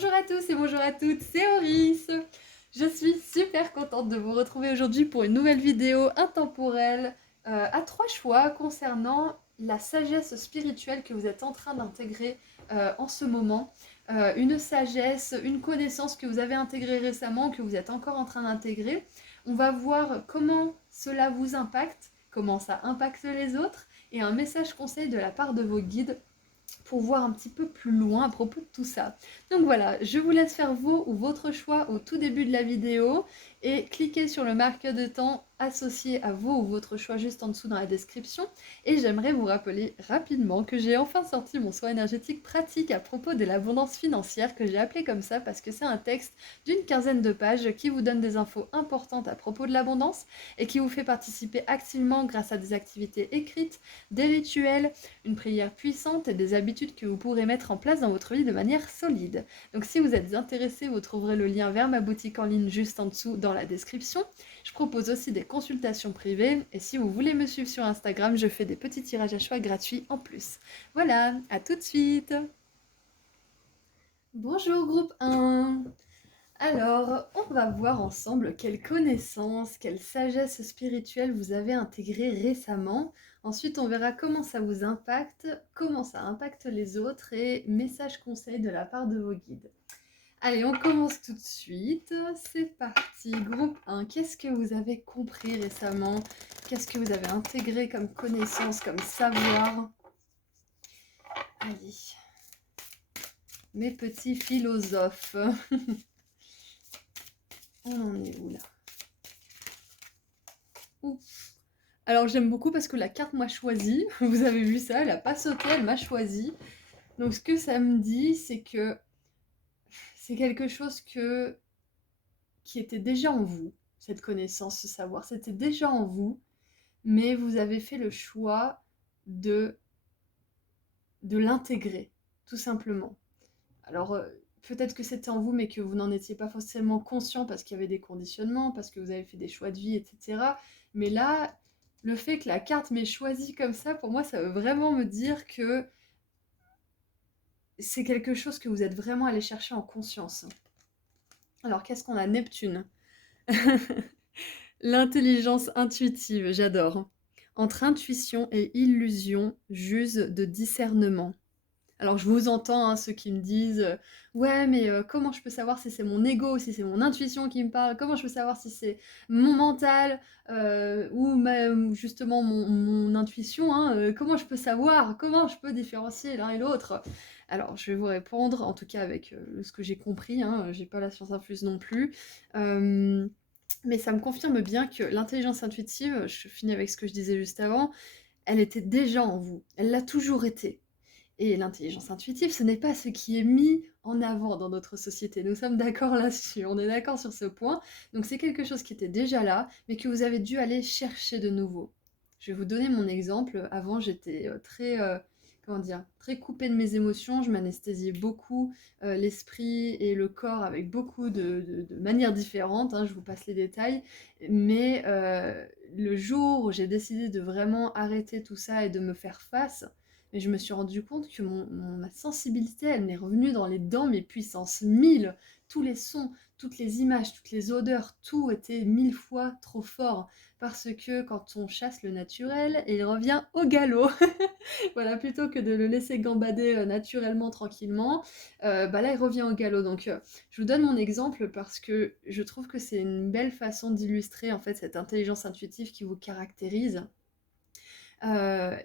Bonjour à tous et bonjour à toutes, c'est Auris. Je suis super contente de vous retrouver aujourd'hui pour une nouvelle vidéo intemporelle à trois choix concernant la sagesse spirituelle que vous êtes en train d'intégrer en ce moment. Une sagesse, une connaissance que vous avez intégrée récemment, que vous êtes encore en train d'intégrer. On va voir comment cela vous impacte, comment ça impacte les autres et un message conseil de la part de vos guides pour voir un petit peu plus loin à propos de tout ça. Donc voilà, je vous laisse faire vos ou votre choix au tout début de la vidéo et cliquez sur le marqueur de temps associé à vos ou votre choix juste en dessous dans la description. Et j'aimerais vous rappeler rapidement que j'ai enfin sorti mon soin énergétique pratique à propos de l'abondance financière, que j'ai appelé comme ça parce que c'est un texte d'une quinzaine de pages qui vous donne des infos importantes à propos de l'abondance et qui vous fait participer activement grâce à des activités écrites, des rituels, une prière puissante et des habitudes que vous pourrez mettre en place dans votre vie de manière solide. Donc si vous êtes intéressé, vous trouverez le lien vers ma boutique en ligne juste en dessous dans la description. Je propose aussi des consultations privées et si vous voulez me suivre sur Instagram, je fais des petits tirages à choix gratuits en plus. Voilà, à tout de suite. Bonjour groupe 1. Alors, on va voir ensemble quelles connaissances, quelle sagesse spirituelle vous avez intégrées récemment. Ensuite, on verra comment ça vous impacte, comment ça impacte les autres et messages conseils de la part de vos guides. Allez, on commence tout de suite. C'est parti. Groupe 1, qu'est-ce que vous avez compris récemment? Qu'est-ce que vous avez intégré comme connaissance, comme savoir? Allez, mes petits philosophes. On en est où là? Ouh. Alors j'aime beaucoup parce que la carte m'a choisi. Vous avez vu ça, elle n'a pas sauté, elle m'a choisi. Donc ce que ça me dit, c'est que c'est quelque chose qui était déjà en vous, cette connaissance, ce savoir. C'était déjà en vous, mais vous avez fait le choix de, de l'intégrer, tout simplement. Alors peut-être que c'était en vous, mais que vous n'en étiez pas forcément conscient parce qu'il y avait des conditionnements, parce que vous avez fait des choix de vie, etc. Mais là, le fait que la carte m'ait choisi comme ça, pour moi, ça veut vraiment me dire que c'est quelque chose que vous êtes vraiment allé chercher en conscience. Alors, qu'est-ce qu'on a? Neptune. L'intelligence intuitive, j'adore. Entre intuition et illusion, j'use de discernement. Alors je vous entends, hein, ceux qui me disent ouais, mais comment je peux savoir si c'est mon ego ou si c'est mon intuition qui me parle? Comment je peux savoir si c'est mon mental ou même justement mon intuition, hein, comment je peux savoir? Comment je peux différencier l'un et l'autre? Alors je vais vous répondre, en tout cas avec ce que j'ai compris, hein, j'ai pas la science infuse non plus. Mais ça me confirme bien que l'intelligence intuitive, je finis avec ce que je disais juste avant, elle était déjà en vous, elle l'a toujours été. Et l'intelligence intuitive, ce n'est pas ce qui est mis en avant dans notre société. Nous sommes d'accord là-dessus, on est d'accord sur ce point. Donc c'est quelque chose qui était déjà là, mais que vous avez dû aller chercher de nouveau. Je vais vous donner mon exemple. Avant, j'étais très, comment dire, très coupée de mes émotions. Je m'anesthésiais beaucoup l'esprit et le corps avec beaucoup de manières différentes, hein, je vous passe les détails. Mais le jour où j'ai décidé de vraiment arrêter tout ça et de me faire face, mais je me suis rendu compte que ma sensibilité, elle m'est revenue dans les dents, mais puissance 1000. Tous les sons, toutes les images, toutes les odeurs, tout était 1000 fois trop fort. Parce que quand on chasse le naturel, il revient au galop. Voilà, plutôt que de le laisser gambader naturellement, tranquillement, bah là, il revient au galop. Donc, je vous donne mon exemple parce que je trouve que c'est une belle façon d'illustrer en fait cette intelligence intuitive qui vous caractérise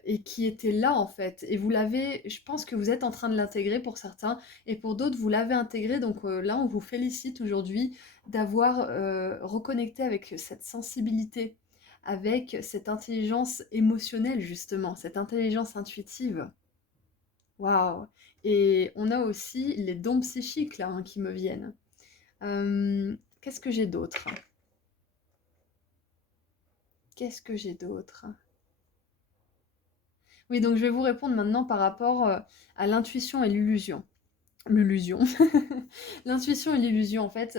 et qui était là en fait. Et vous l'avez, je pense que vous êtes en train de l'intégrer pour certains, et pour d'autres, vous l'avez intégré. Donc là, on vous félicite aujourd'hui d'avoir reconnecté avec cette sensibilité, avec cette intelligence émotionnelle justement, cette intelligence intuitive. Waouh! Et on a aussi les dons psychiques là hein, qui me viennent. Qu'est-ce que j'ai d'autre? Qu'est-ce que j'ai d'autre? Oui, donc je vais vous répondre maintenant par rapport à l'intuition et l'illusion. L'illusion. L'intuition et l'illusion, en fait,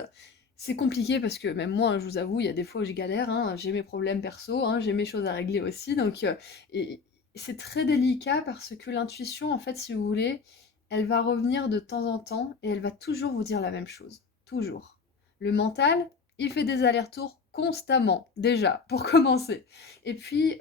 c'est compliqué parce que même moi, hein, je vous avoue, il y a des fois où je galère, hein, j'ai mes problèmes perso, hein, j'ai mes choses à régler aussi, donc et c'est très délicat parce que l'intuition, en fait, si vous voulez, elle va revenir de temps en temps et elle va toujours vous dire la même chose. Toujours. Le mental, il fait des allers-retours constamment, déjà, pour commencer. Et puis,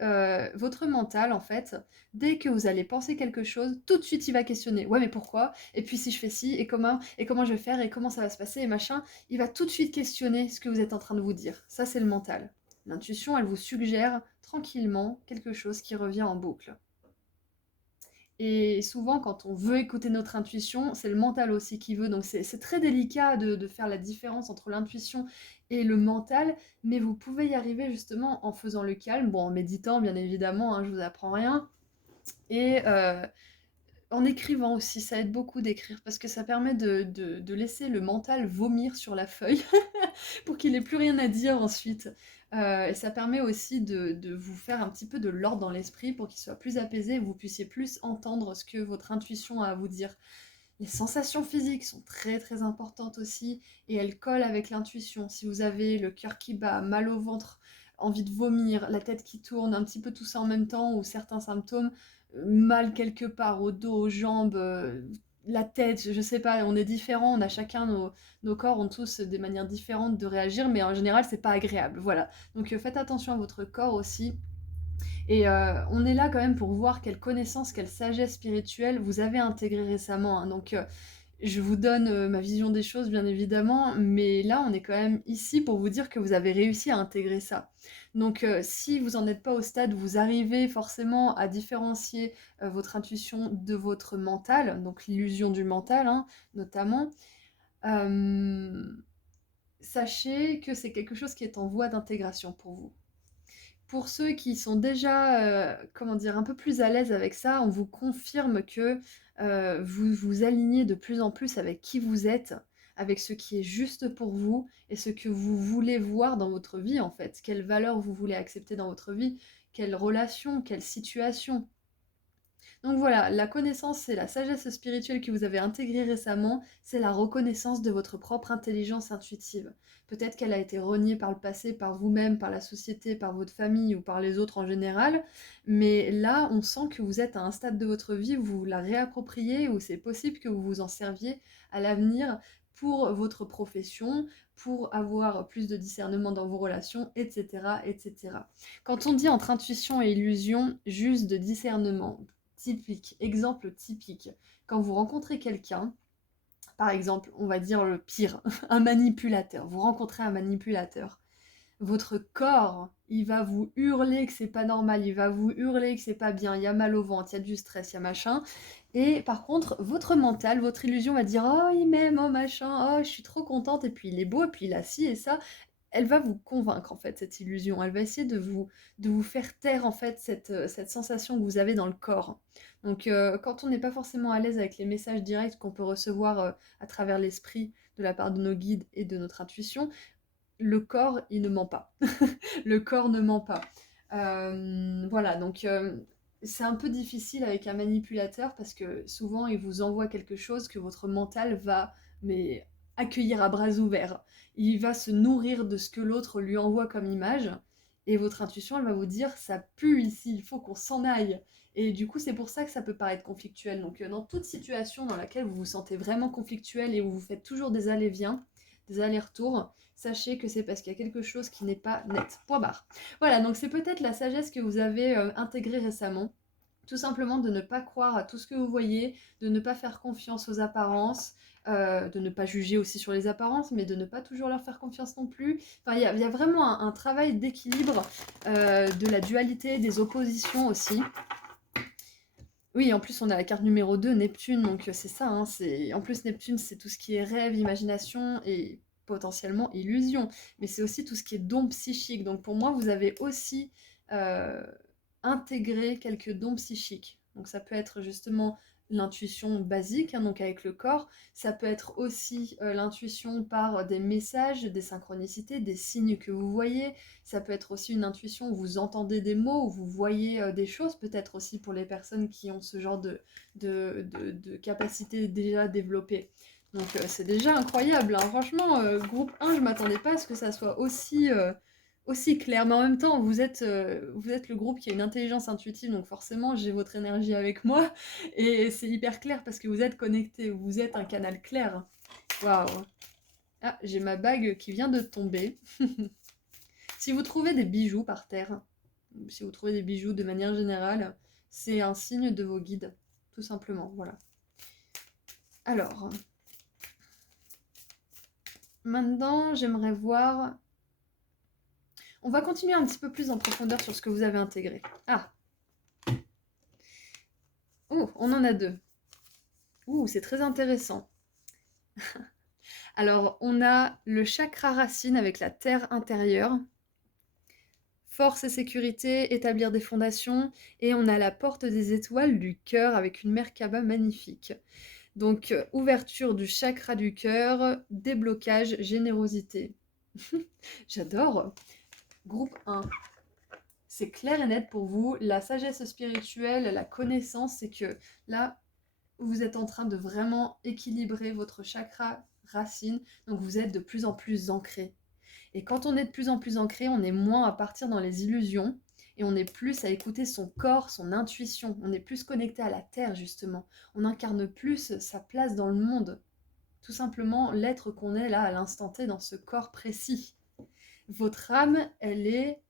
votre mental, en fait, dès que vous allez penser quelque chose, tout de suite, il va questionner. Ouais, mais pourquoi? Et puis, si je fais ci, et comment je vais faire, et comment ça va se passer, et machin. Il va tout de suite questionner ce que vous êtes en train de vous dire. Ça, c'est le mental. L'intuition, elle vous suggère tranquillement quelque chose qui revient en boucle. Et souvent, quand on veut écouter notre intuition, c'est le mental aussi qui veut. Donc c'est très délicat de faire la différence entre l'intuition et le mental, mais vous pouvez y arriver justement en faisant le calme, bon, en méditant bien évidemment, hein, je vous apprends rien, et en écrivant aussi, ça aide beaucoup d'écrire, parce que ça permet de laisser le mental vomir sur la feuille pour qu'il ait plus rien à dire ensuite. Et ça permet aussi de vous faire un petit peu de l'ordre dans l'esprit pour qu'il soit plus apaisé et que vous puissiez plus entendre ce que votre intuition a à vous dire. Les sensations physiques sont très très importantes aussi et elles collent avec l'intuition. Si vous avez le cœur qui bat, mal au ventre, envie de vomir, la tête qui tourne, un petit peu tout ça en même temps ou certains symptômes, mal quelque part au dos, aux jambes, la tête, je sais pas, on est différents, on a chacun nos corps ont tous des manières différentes de réagir, mais en général c'est pas agréable, voilà. Donc faites attention à votre corps aussi. Et on est là quand même pour voir quelle connaissance, quelle sagesse spirituelle vous avez intégrée récemment, hein. Donc je vous donne ma vision des choses, bien évidemment, mais là, on est quand même ici pour vous dire que vous avez réussi à intégrer ça. Donc si vous n'en êtes pas au stade où vous arrivez forcément à différencier votre intuition de votre mental, donc l'illusion du mental, hein, notamment, euh, sachez que c'est quelque chose qui est en voie d'intégration pour vous. Pour ceux qui sont déjà, comment dire, un peu plus à l'aise avec ça, on vous confirme que vous vous alignez de plus en plus avec qui vous êtes, avec ce qui est juste pour vous et ce que vous voulez voir dans votre vie en fait. Quelles valeurs vous voulez accepter dans votre vie, quelles relations, quelles situations. Donc voilà, la connaissance et la sagesse spirituelle que vous avez intégrée récemment, c'est la reconnaissance de votre propre intelligence intuitive. Peut-être qu'elle a été reniée par le passé, par vous-même, par la société, par votre famille ou par les autres en général, mais là, on sent que vous êtes à un stade de votre vie où vous la réappropriez, où c'est possible que vous vous en serviez à l'avenir pour votre profession, pour avoir plus de discernement dans vos relations, etc., etc. Quand on dit entre intuition et illusion, juste de discernement, typique, exemple typique, quand vous rencontrez quelqu'un, par exemple, on va dire le pire, un manipulateur, vous rencontrez un manipulateur, votre corps, il va vous hurler que c'est pas normal, il va vous hurler que c'est pas bien, il y a mal au ventre, il y a du stress, il y a machin, et par contre, votre mental, votre illusion va dire oh il m'aime, oh machin, oh je suis trop contente, et puis il est beau, et puis il a ci et ça, elle va vous convaincre en fait, cette illusion. Elle va essayer de vous faire taire en fait cette sensation que vous avez dans le corps. Donc quand on n'est pas forcément à l'aise avec les messages directs qu'on peut recevoir à travers l'esprit de la part de nos guides et de notre intuition, le corps, il ne ment pas. Le corps ne ment pas. Voilà, donc c'est un peu difficile avec un manipulateur parce que souvent il vous envoie quelque chose que votre mental va mais accueillir à bras ouverts. Il va se nourrir de ce que l'autre lui envoie comme image et votre intuition elle va vous dire ça pue ici, il faut qu'on s'en aille. Et du coup c'est pour ça que ça peut paraître conflictuel. Donc dans toute situation dans laquelle vous vous sentez vraiment conflictuel et où vous faites toujours des allers-viens, des allers-retours, sachez que c'est parce qu'il y a quelque chose qui n'est pas net. Point barre. Voilà, donc c'est peut-être la sagesse que vous avez intégrée récemment. Tout simplement de ne pas croire à tout ce que vous voyez, de ne pas faire confiance aux apparences, de ne pas juger aussi sur les apparences, mais de ne pas toujours leur faire confiance non plus. Enfin, il y a vraiment un travail d'équilibre, de la dualité, des oppositions aussi. Oui, en plus on a la carte numéro 2, Neptune, donc c'est ça, hein, en plus Neptune c'est tout ce qui est rêve, imagination et potentiellement illusion, mais c'est aussi tout ce qui est dons psychiques, donc pour moi vous avez aussi euh, intégré quelques dons psychiques, donc ça peut être justement l'intuition basique, hein, donc avec le corps, ça peut être aussi l'intuition par des messages, des synchronicités, des signes que vous voyez, ça peut être aussi une intuition où vous entendez des mots, où vous voyez des choses, peut-être aussi pour les personnes qui ont ce genre de capacité déjà développée. Donc c'est déjà incroyable, hein. Franchement, groupe 1, je m'attendais pas à ce que ça soit aussi, aussi clair, mais en même temps, vous êtes le groupe qui a une intelligence intuitive, donc forcément, j'ai votre énergie avec moi, et c'est hyper clair parce que vous êtes connectés, vous êtes un canal clair. Waouh! Ah, j'ai ma bague qui vient de tomber. Si vous trouvez des bijoux par terre, si vous trouvez des bijoux de manière générale, c'est un signe de vos guides, tout simplement, voilà. Alors, maintenant, j'aimerais voir... On va continuer un petit peu plus en profondeur sur ce que vous avez intégré. Ah! Oh, on en a deux. Ouh, c'est très intéressant. Alors, on a le chakra racine avec la terre intérieure, force et sécurité, établir des fondations, et on a la porte des étoiles du cœur avec une Merkaba magnifique. Donc, ouverture du chakra du cœur, déblocage, générosité. J'adore. Groupe 1. C'est clair et net pour vous. La sagesse spirituelle, la connaissance, c'est que là, vous êtes en train de vraiment équilibrer votre chakra racine. Donc, vous êtes de plus en plus ancré. Et quand on est de plus en plus ancré, on est moins à partir dans les illusions et on est plus à écouter son corps, son intuition. On est plus connecté à la terre, justement. On incarne plus sa place dans le monde. Tout simplement l'être qu'on est là à l'instant T dans ce corps précis. Votre âme, elle est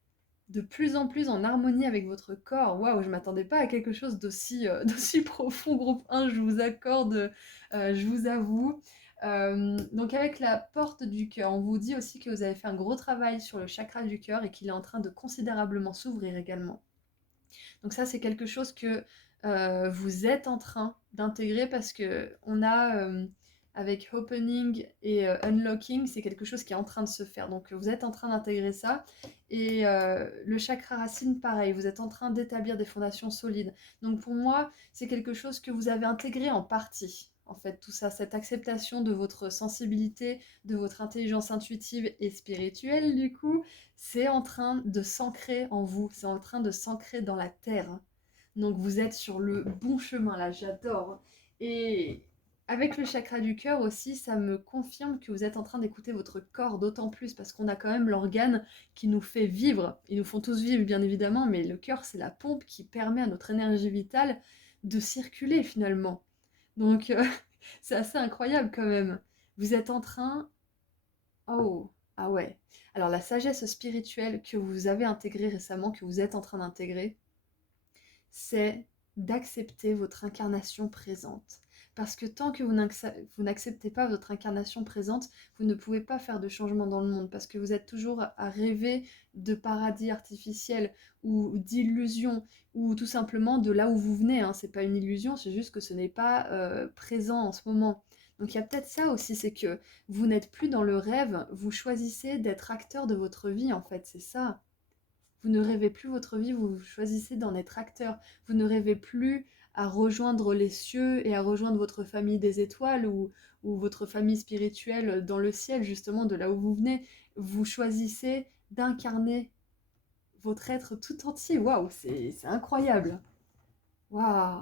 de plus en plus en harmonie avec votre corps. Waouh, je m'attendais pas à quelque chose d'aussi d'aussi profond, groupe 1, je vous accorde, je vous avoue. Donc avec la porte du cœur, on vous dit aussi que vous avez fait un gros travail sur le chakra du cœur et qu'il est en train de considérablement s'ouvrir également. Donc ça, c'est quelque chose que vous êtes en train d'intégrer parce que on a avec opening et unlocking, c'est quelque chose qui est en train de se faire. Donc vous êtes en train d'intégrer ça. Et le chakra racine, pareil, vous êtes en train d'établir des fondations solides. Donc pour moi, c'est quelque chose que vous avez intégré en partie. En fait, tout ça, cette acceptation de votre sensibilité, de votre intelligence intuitive et spirituelle, du coup, c'est en train de s'ancrer en vous, c'est en train de s'ancrer dans la terre. Donc vous êtes sur le bon chemin là, j'adore. Et avec le chakra du cœur aussi, ça me confirme que vous êtes en train d'écouter votre corps d'autant plus parce qu'on a quand même l'organe qui nous fait vivre. Ils nous font tous vivre bien évidemment, mais le cœur c'est la pompe qui permet à notre énergie vitale de circuler finalement. Donc c'est assez incroyable quand même. Vous êtes en train... Oh, ah ouais. Alors la sagesse spirituelle que vous avez intégrée récemment, que vous êtes en train d'intégrer, c'est d'accepter votre incarnation présente. Parce que tant que vous n'acceptez pas votre incarnation présente, vous ne pouvez pas faire de changement dans le monde, parce que vous êtes toujours à rêver de paradis artificiels ou d'illusions, ou tout simplement de là où vous venez. Hein. C'est pas une illusion, c'est juste que ce n'est pas présent en ce moment. Donc il y a peut-être ça aussi, c'est que vous n'êtes plus dans le rêve, vous choisissez d'être acteur de votre vie en fait, c'est ça. Vous ne rêvez plus votre vie, vous choisissez d'en être acteur. Vous ne rêvez plus à rejoindre les cieux et à rejoindre votre famille des étoiles ou votre famille spirituelle dans le ciel, justement, de là où vous venez. Vous choisissez d'incarner votre être tout entier. Waouh, c'est incroyable. Waouh.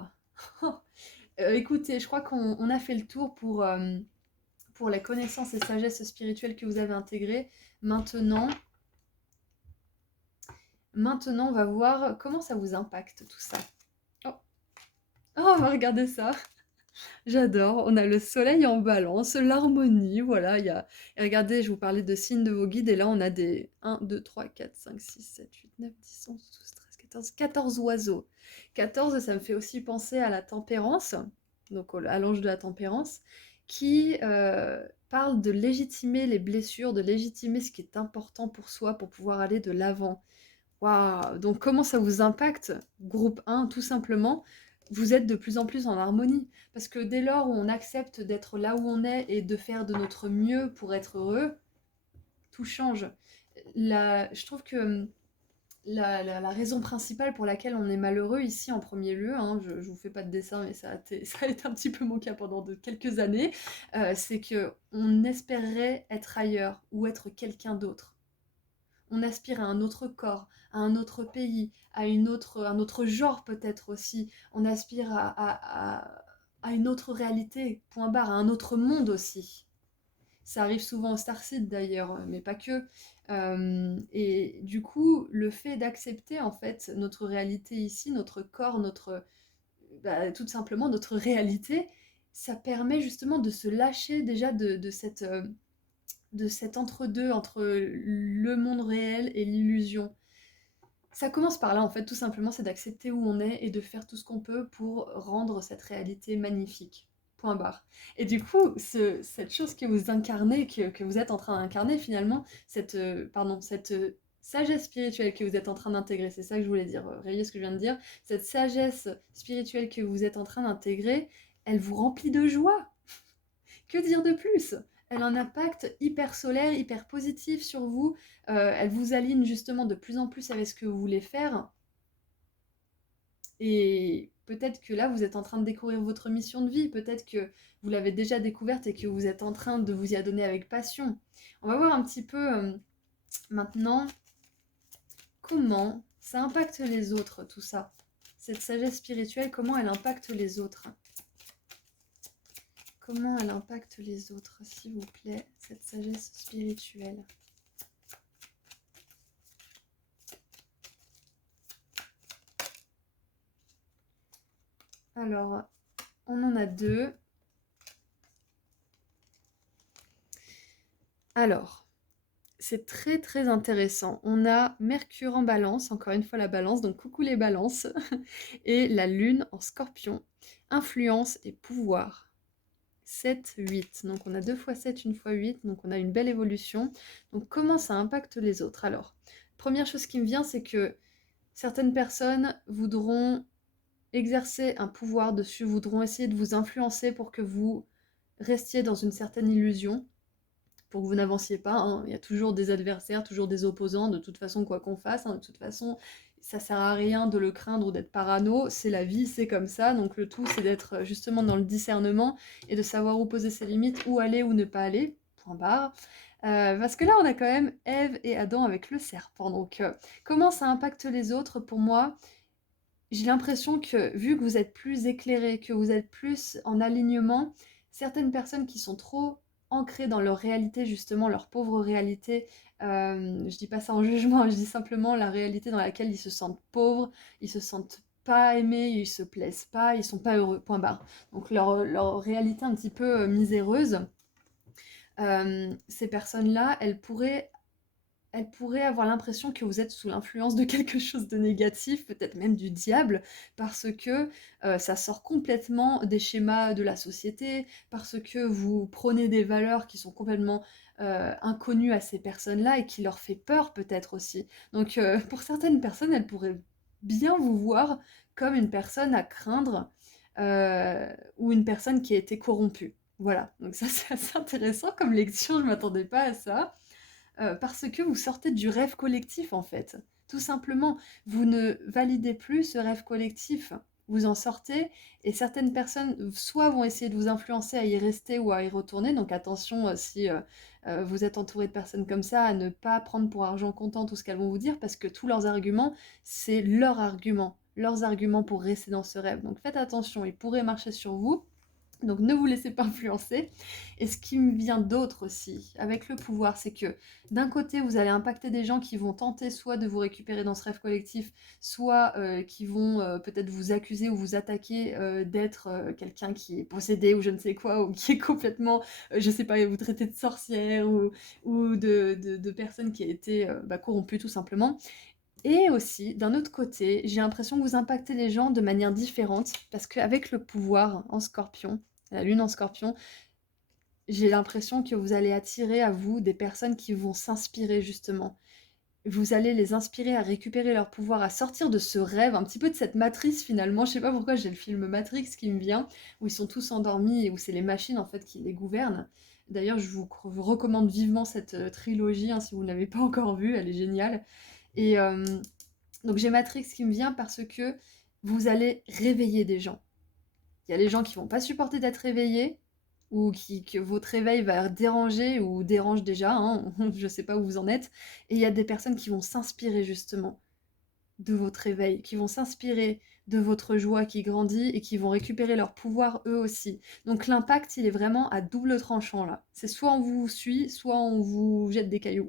Écoutez, je crois qu'on a fait le tour pour les connaissances et sagesse spirituelle que vous avez intégrées. Maintenant, on va voir comment ça vous impacte tout ça. Oh, oh, on va regarder ça. J'adore. On a le soleil en balance, l'harmonie, voilà. Et regardez, je vous parlais de signes de vos guides, et là, on a des 1, 2, 3, 4, 5, 6, 7, 8, 9, 10, 11, 12, 13, 14, 14 oiseaux. 14, ça me fait aussi penser à la tempérance, donc à l'ange de la tempérance, qui parle de légitimer les blessures, de légitimer ce qui est important pour soi pour pouvoir aller de l'avant. Waouh! Donc comment ça vous impacte? Groupe 1, tout simplement, vous êtes de plus en plus en harmonie. Parce que dès lors où on accepte d'être là où on est et de faire de notre mieux pour être heureux, tout change. Je trouve que la raison principale pour laquelle on est malheureux ici en premier lieu, hein, je vous fais pas de dessin, mais ça a été un petit peu mon cas pendant quelques années, c'est que on espérait être ailleurs ou être quelqu'un d'autre. On aspire à un autre corps, à un autre pays, un autre genre peut-être aussi. On aspire à une autre réalité, point barre, à un autre monde aussi. Ça arrive souvent au Starseed d'ailleurs, mais pas que. Et du coup, le fait d'accepter en fait notre réalité ici, notre corps, tout simplement notre réalité, ça permet justement de se lâcher déjà de cet entre-deux entre le monde réel et l'illusion. Ça commence par là, en fait, tout simplement, c'est d'accepter où on est et de faire tout ce qu'on peut pour rendre cette réalité magnifique. Point barre. Et du coup, cette chose que vous incarnez, que vous êtes en train d'incarner finalement, cette sagesse spirituelle que vous êtes en train d'intégrer, c'est ça que je voulais dire, rayez ce que je viens de dire, cette sagesse spirituelle que vous êtes en train d'intégrer, elle vous remplit de joie. Que dire de plus? Elle a un impact hyper solaire, hyper positif sur vous. Elle vous aligne justement de plus en plus avec ce que vous voulez faire. Et peut-être que là, vous êtes en train de découvrir votre mission de vie. Peut-être que vous l'avez déjà découverte et que vous êtes en train de vous y adonner avec passion. On va voir un petit peu maintenant comment ça impacte les autres, tout ça. Cette sagesse spirituelle, comment elle impacte les autres. Comment elle impacte les autres, s'il vous plaît, cette sagesse spirituelle. Alors, on en a deux. Alors, c'est très très intéressant. On a Mercure en balance, encore une fois la balance, donc coucou les balances, et la lune en scorpion. Influence et pouvoir. 7, 8. Donc on a 2 fois 7, 1 fois 8, donc on a une belle évolution. Donc comment ça impacte les autres? Alors, première chose qui me vient, c'est que certaines personnes voudront exercer un pouvoir dessus, voudront essayer de vous influencer pour que vous restiez dans une certaine illusion, pour que vous n'avanciez pas, hein. Il y a toujours des adversaires, toujours des opposants, de toute façon, quoi qu'on fasse, hein, de toute façon, ça sert à rien de le craindre ou d'être parano, c'est la vie, c'est comme ça, donc le tout, c'est d'être justement dans le discernement et de savoir où poser ses limites, où aller ou ne pas aller, point barre. Parce que là, on a quand même Ève et Adam avec le serpent, donc comment ça impacte les autres? Pour moi, j'ai l'impression que, vu que vous êtes plus éclairés, que vous êtes plus en alignement, certaines personnes qui sont trop ancrées dans leur réalité, justement, leur pauvre réalité, je dis pas ça en jugement, je dis simplement la réalité dans laquelle ils se sentent pauvres, ils se sentent pas aimés, ils se plaisent pas, ils sont pas heureux, point barre. Donc leur réalité un petit peu miséreuse, ces personnes-là, elles pourraient avoir l'impression que vous êtes sous l'influence de quelque chose de négatif, peut-être même du diable, parce que ça sort complètement des schémas de la société, parce que vous prenez des valeurs qui sont complètement inconnues à ces personnes-là et qui leur fait peur peut-être aussi. Donc pour certaines personnes, elles pourraient bien vous voir comme une personne à craindre ou une personne qui a été corrompue. Voilà, donc ça c'est assez intéressant comme lecture, je m'attendais pas à ça. Parce que vous sortez du rêve collectif en fait. Tout simplement, vous ne validez plus ce rêve collectif. Vous en sortez et certaines personnes soit vont essayer de vous influencer à y rester ou à y retourner. Donc attention si vous êtes entouré de personnes comme ça, à ne pas prendre pour argent comptant tout ce qu'elles vont vous dire parce que tous leurs arguments, c'est leurs arguments pour rester dans ce rêve. Donc faites attention, ils pourraient marcher sur vous. Donc ne vous laissez pas influencer. Et ce qui me vient d'autre aussi, avec le pouvoir, c'est que d'un côté, vous allez impacter des gens qui vont tenter soit de vous récupérer dans ce rêve collectif, soit qui vont peut-être vous accuser ou vous attaquer d'être quelqu'un qui est possédé ou je ne sais quoi, ou qui est complètement, je sais pas, vous traiter de sorcière ou de personne qui a été corrompue tout simplement. Et aussi, d'un autre côté, j'ai l'impression que vous impactez les gens de manière différente, parce qu'avec le pouvoir en scorpion, la lune en scorpion, j'ai l'impression que vous allez attirer à vous des personnes qui vont s'inspirer justement. Vous allez les inspirer à récupérer leur pouvoir, à sortir de ce rêve, un petit peu de cette matrice finalement. Je sais pas pourquoi j'ai le film Matrix qui me vient, où ils sont tous endormis et où c'est les machines en fait qui les gouvernent. D'ailleurs, je vous recommande vivement cette trilogie, hein, si vous ne l'avez pas encore vue, elle est géniale. Et donc j'ai Matrix qui me vient parce que vous allez réveiller des gens. Il y a les gens qui vont pas supporter d'être réveillés, ou que votre réveil va déranger ou dérange déjà, hein, je sais pas où vous en êtes. Et il y a des personnes qui vont s'inspirer justement de votre réveil, qui vont s'inspirer de votre joie qui grandit et qui vont récupérer leur pouvoir eux aussi. Donc l'impact, il est vraiment à double tranchant là. C'est soit on vous suit, soit on vous jette des cailloux.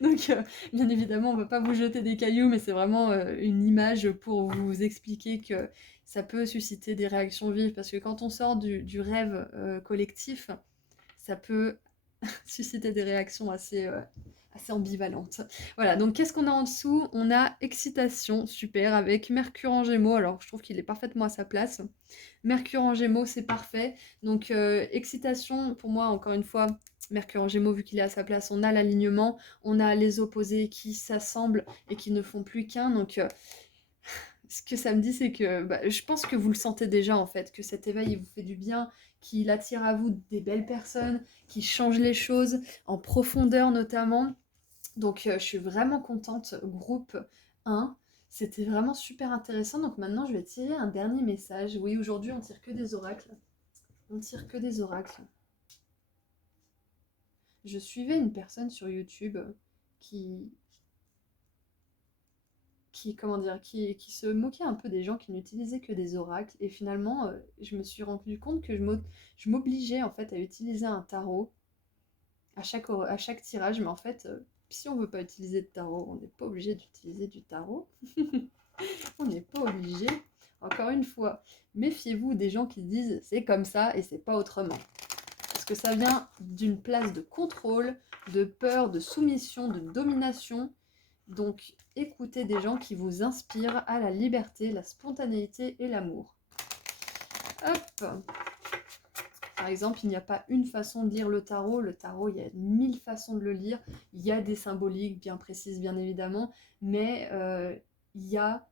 Donc bien évidemment, on ne va pas vous jeter des cailloux, mais c'est vraiment une image pour vous expliquer que ça peut susciter des réactions vives, parce que quand on sort du rêve collectif, ça peut susciter des réactions assez ambivalentes. Voilà, donc qu'est-ce qu'on a en dessous? On a excitation, super, avec Mercure en Gémeaux. Alors, je trouve qu'il est parfaitement à sa place. Mercure en Gémeaux, c'est parfait. Donc, excitation, pour moi, encore une fois, Mercure en Gémeaux, vu qu'il est à sa place, on a l'alignement, on a les opposés qui s'assemblent et qui ne font plus qu'un. Donc, ce que ça me dit, c'est que je pense que vous le sentez déjà, en fait, que cet éveil, il vous fait du bien, qu'il attire à vous des belles personnes, qui changent les choses, en profondeur notamment. Donc, je suis vraiment contente. Groupe 1, c'était vraiment super intéressant. Donc maintenant, je vais tirer un dernier message. Oui, aujourd'hui, on tire que des oracles. On tire que des oracles. Je suivais une personne sur YouTube qui comment dire, qui se moquait un peu des gens qui n'utilisaient que des oracles. Et finalement, je me suis rendu compte que je m'obligeais en fait à utiliser un tarot à chaque tirage. Mais en fait, si on veut pas utiliser de tarot, on n'est pas obligé d'utiliser du tarot. On n'est pas obligé. Encore une fois, méfiez-vous des gens qui disent c'est comme ça et c'est pas autrement. Parce que ça vient d'une place de contrôle, de peur, de soumission, de domination. Donc écoutez des gens qui vous inspirent à la liberté, la spontanéité et l'amour. Hop! Par exemple, il n'y a pas une façon de lire le tarot. Le tarot, il y a 1000 façons de le lire. Il y a des symboliques bien précises, bien évidemment, mais il y a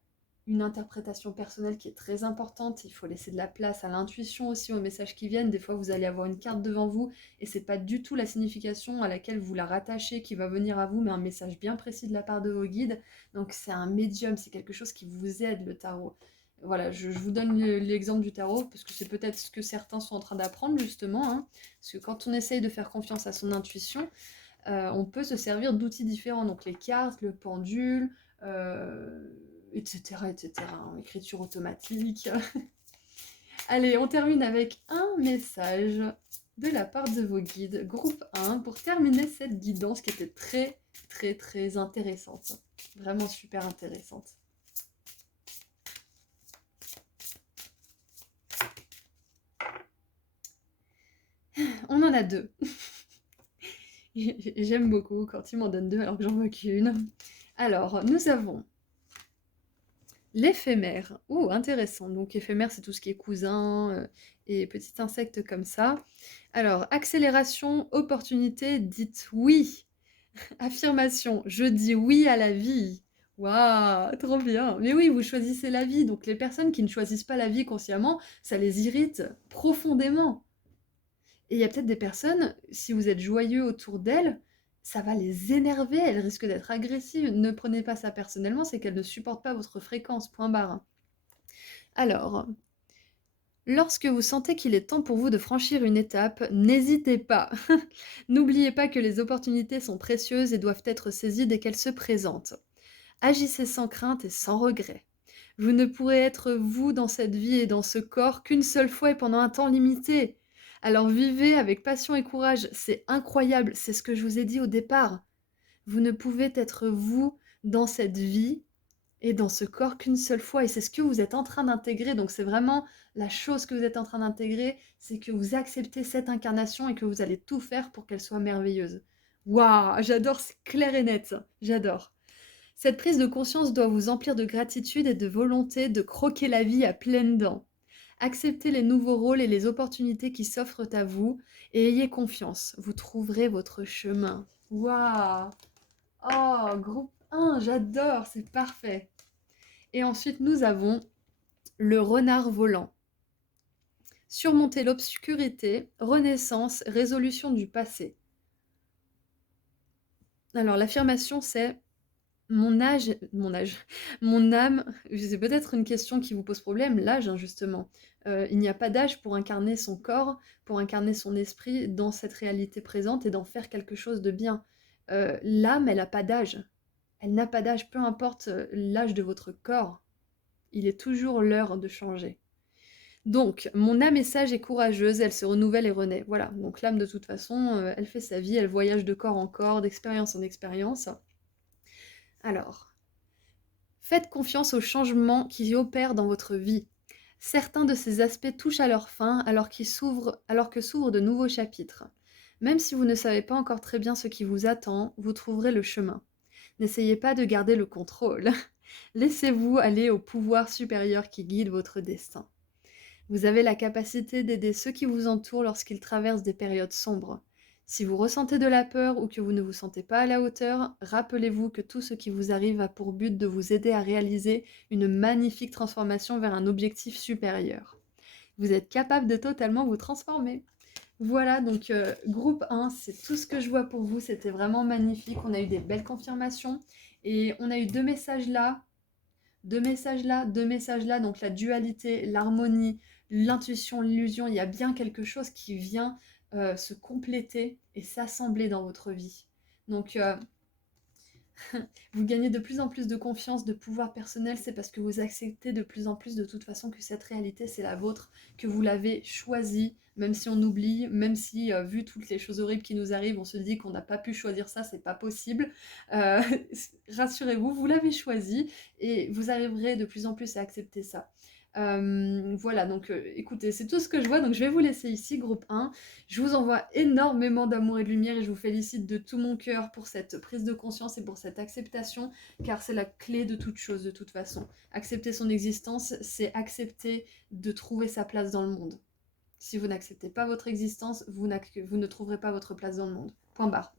une interprétation personnelle qui est très importante. Il faut laisser de la place à l'intuition aussi, aux messages qui viennent. Des fois, vous allez avoir une carte devant vous et c'est pas du tout la signification à laquelle vous la rattachez qui va venir à vous, mais un message bien précis de la part de vos guides. Donc, c'est un médium, c'est quelque chose qui vous aide, le tarot. Voilà, je vous donne l'exemple du tarot parce que c'est peut-être ce que certains sont en train d'apprendre justement. Hein, parce que quand on essaye de faire confiance à son intuition, on peut se servir d'outils différents. Donc les cartes, le pendule, etc. etc. hein, écriture automatique. Allez, on termine avec un message de la part de vos guides, groupe 1, pour terminer cette guidance qui était très, très, très intéressante. Vraiment super intéressante. On en a deux. J'aime beaucoup quand ils m'en donnent deux alors que j'en veux qu'une. Alors, nous avons l'éphémère. Oh, intéressant. Donc, éphémère, c'est tout ce qui est cousin et petits insectes comme ça. Alors, accélération, opportunité, dites oui. Affirmation, je dis oui à la vie. Waouh, trop bien. Mais oui, vous choisissez la vie. Donc, les personnes qui ne choisissent pas la vie consciemment, ça les irrite profondément. Et il y a peut-être des personnes, si vous êtes joyeux autour d'elles, ça va les énerver, elles risquent d'être agressives. Ne prenez pas ça personnellement, c'est qu'elles ne supportent pas votre fréquence, point barre. Alors, lorsque vous sentez qu'il est temps pour vous de franchir une étape, n'hésitez pas. N'oubliez pas que les opportunités sont précieuses et doivent être saisies dès qu'elles se présentent. Agissez sans crainte et sans regret. Vous ne pourrez être vous dans cette vie et dans ce corps qu'une seule fois et pendant un temps limité. Alors vivez avec passion et courage, c'est incroyable, c'est ce que je vous ai dit au départ. Vous ne pouvez être vous dans cette vie et dans ce corps qu'une seule fois et c'est ce que vous êtes en train d'intégrer. Donc c'est vraiment la chose que vous êtes en train d'intégrer, c'est que vous acceptez cette incarnation et que vous allez tout faire pour qu'elle soit merveilleuse. Waouh, j'adore, c'est clair et net, j'adore. Cette prise de conscience doit vous emplir de gratitude et de volonté de croquer la vie à pleines dents. Acceptez les nouveaux rôles et les opportunités qui s'offrent à vous et ayez confiance, vous trouverez votre chemin. Waouh! Oh, groupe 1, j'adore, c'est parfait. Et ensuite, nous avons le renard volant. Surmonter l'obscurité, renaissance, résolution du passé. Alors, l'affirmation, c'est mon âge, mon âme, c'est peut-être une question qui vous pose problème, l'âge, hein, justement. Il n'y a pas d'âge pour incarner son corps, pour incarner son esprit dans cette réalité présente et d'en faire quelque chose de bien. L'âme, elle n'a pas d'âge. Elle n'a pas d'âge, peu importe l'âge de votre corps. Il est toujours l'heure de changer. Donc, mon âme est sage et courageuse, elle se renouvelle et renaît. Voilà, donc l'âme de toute façon, elle fait sa vie, elle voyage de corps en corps, d'expérience en expérience. Alors, faites confiance aux changements qui opèrent dans votre vie. Certains de ces aspects touchent à leur fin alors que s'ouvrent de nouveaux chapitres. Même si vous ne savez pas encore très bien ce qui vous attend, vous trouverez le chemin. N'essayez pas de garder le contrôle. Laissez-vous aller au pouvoir supérieur qui guide votre destin. Vous avez la capacité d'aider ceux qui vous entourent lorsqu'ils traversent des périodes sombres. Si vous ressentez de la peur ou que vous ne vous sentez pas à la hauteur, rappelez-vous que tout ce qui vous arrive a pour but de vous aider à réaliser une magnifique transformation vers un objectif supérieur. Vous êtes capable de totalement vous transformer. Voilà, donc groupe 1, c'est tout ce que je vois pour vous. C'était vraiment magnifique. On a eu des belles confirmations. Et on a eu deux messages là, deux messages là, deux messages là. Donc la dualité, l'harmonie, l'intuition, l'illusion. Il y a bien quelque chose qui vient se compléter et s'assembler dans votre vie. Donc vous gagnez de plus en plus de confiance, de pouvoir personnel, c'est parce que vous acceptez de plus en plus de toute façon que cette réalité c'est la vôtre, que vous l'avez choisie, même si on oublie, même si vu toutes les choses horribles qui nous arrivent, on se dit qu'on n'a pas pu choisir ça, c'est pas possible. Euh, Rassurez-vous, vous l'avez choisi et vous arriverez de plus en plus à accepter ça. Voilà, donc écoutez, c'est tout ce que je vois, donc je vais vous laisser ici, groupe 1. Je vous envoie énormément d'amour et de lumière et je vous félicite de tout mon cœur pour cette prise de conscience et pour cette acceptation, car c'est la clé de toute chose de toute façon. Accepter son existence, c'est accepter de trouver sa place dans le monde. Si vous n'acceptez pas votre existence, vous ne trouverez pas votre place dans le monde. Point barre.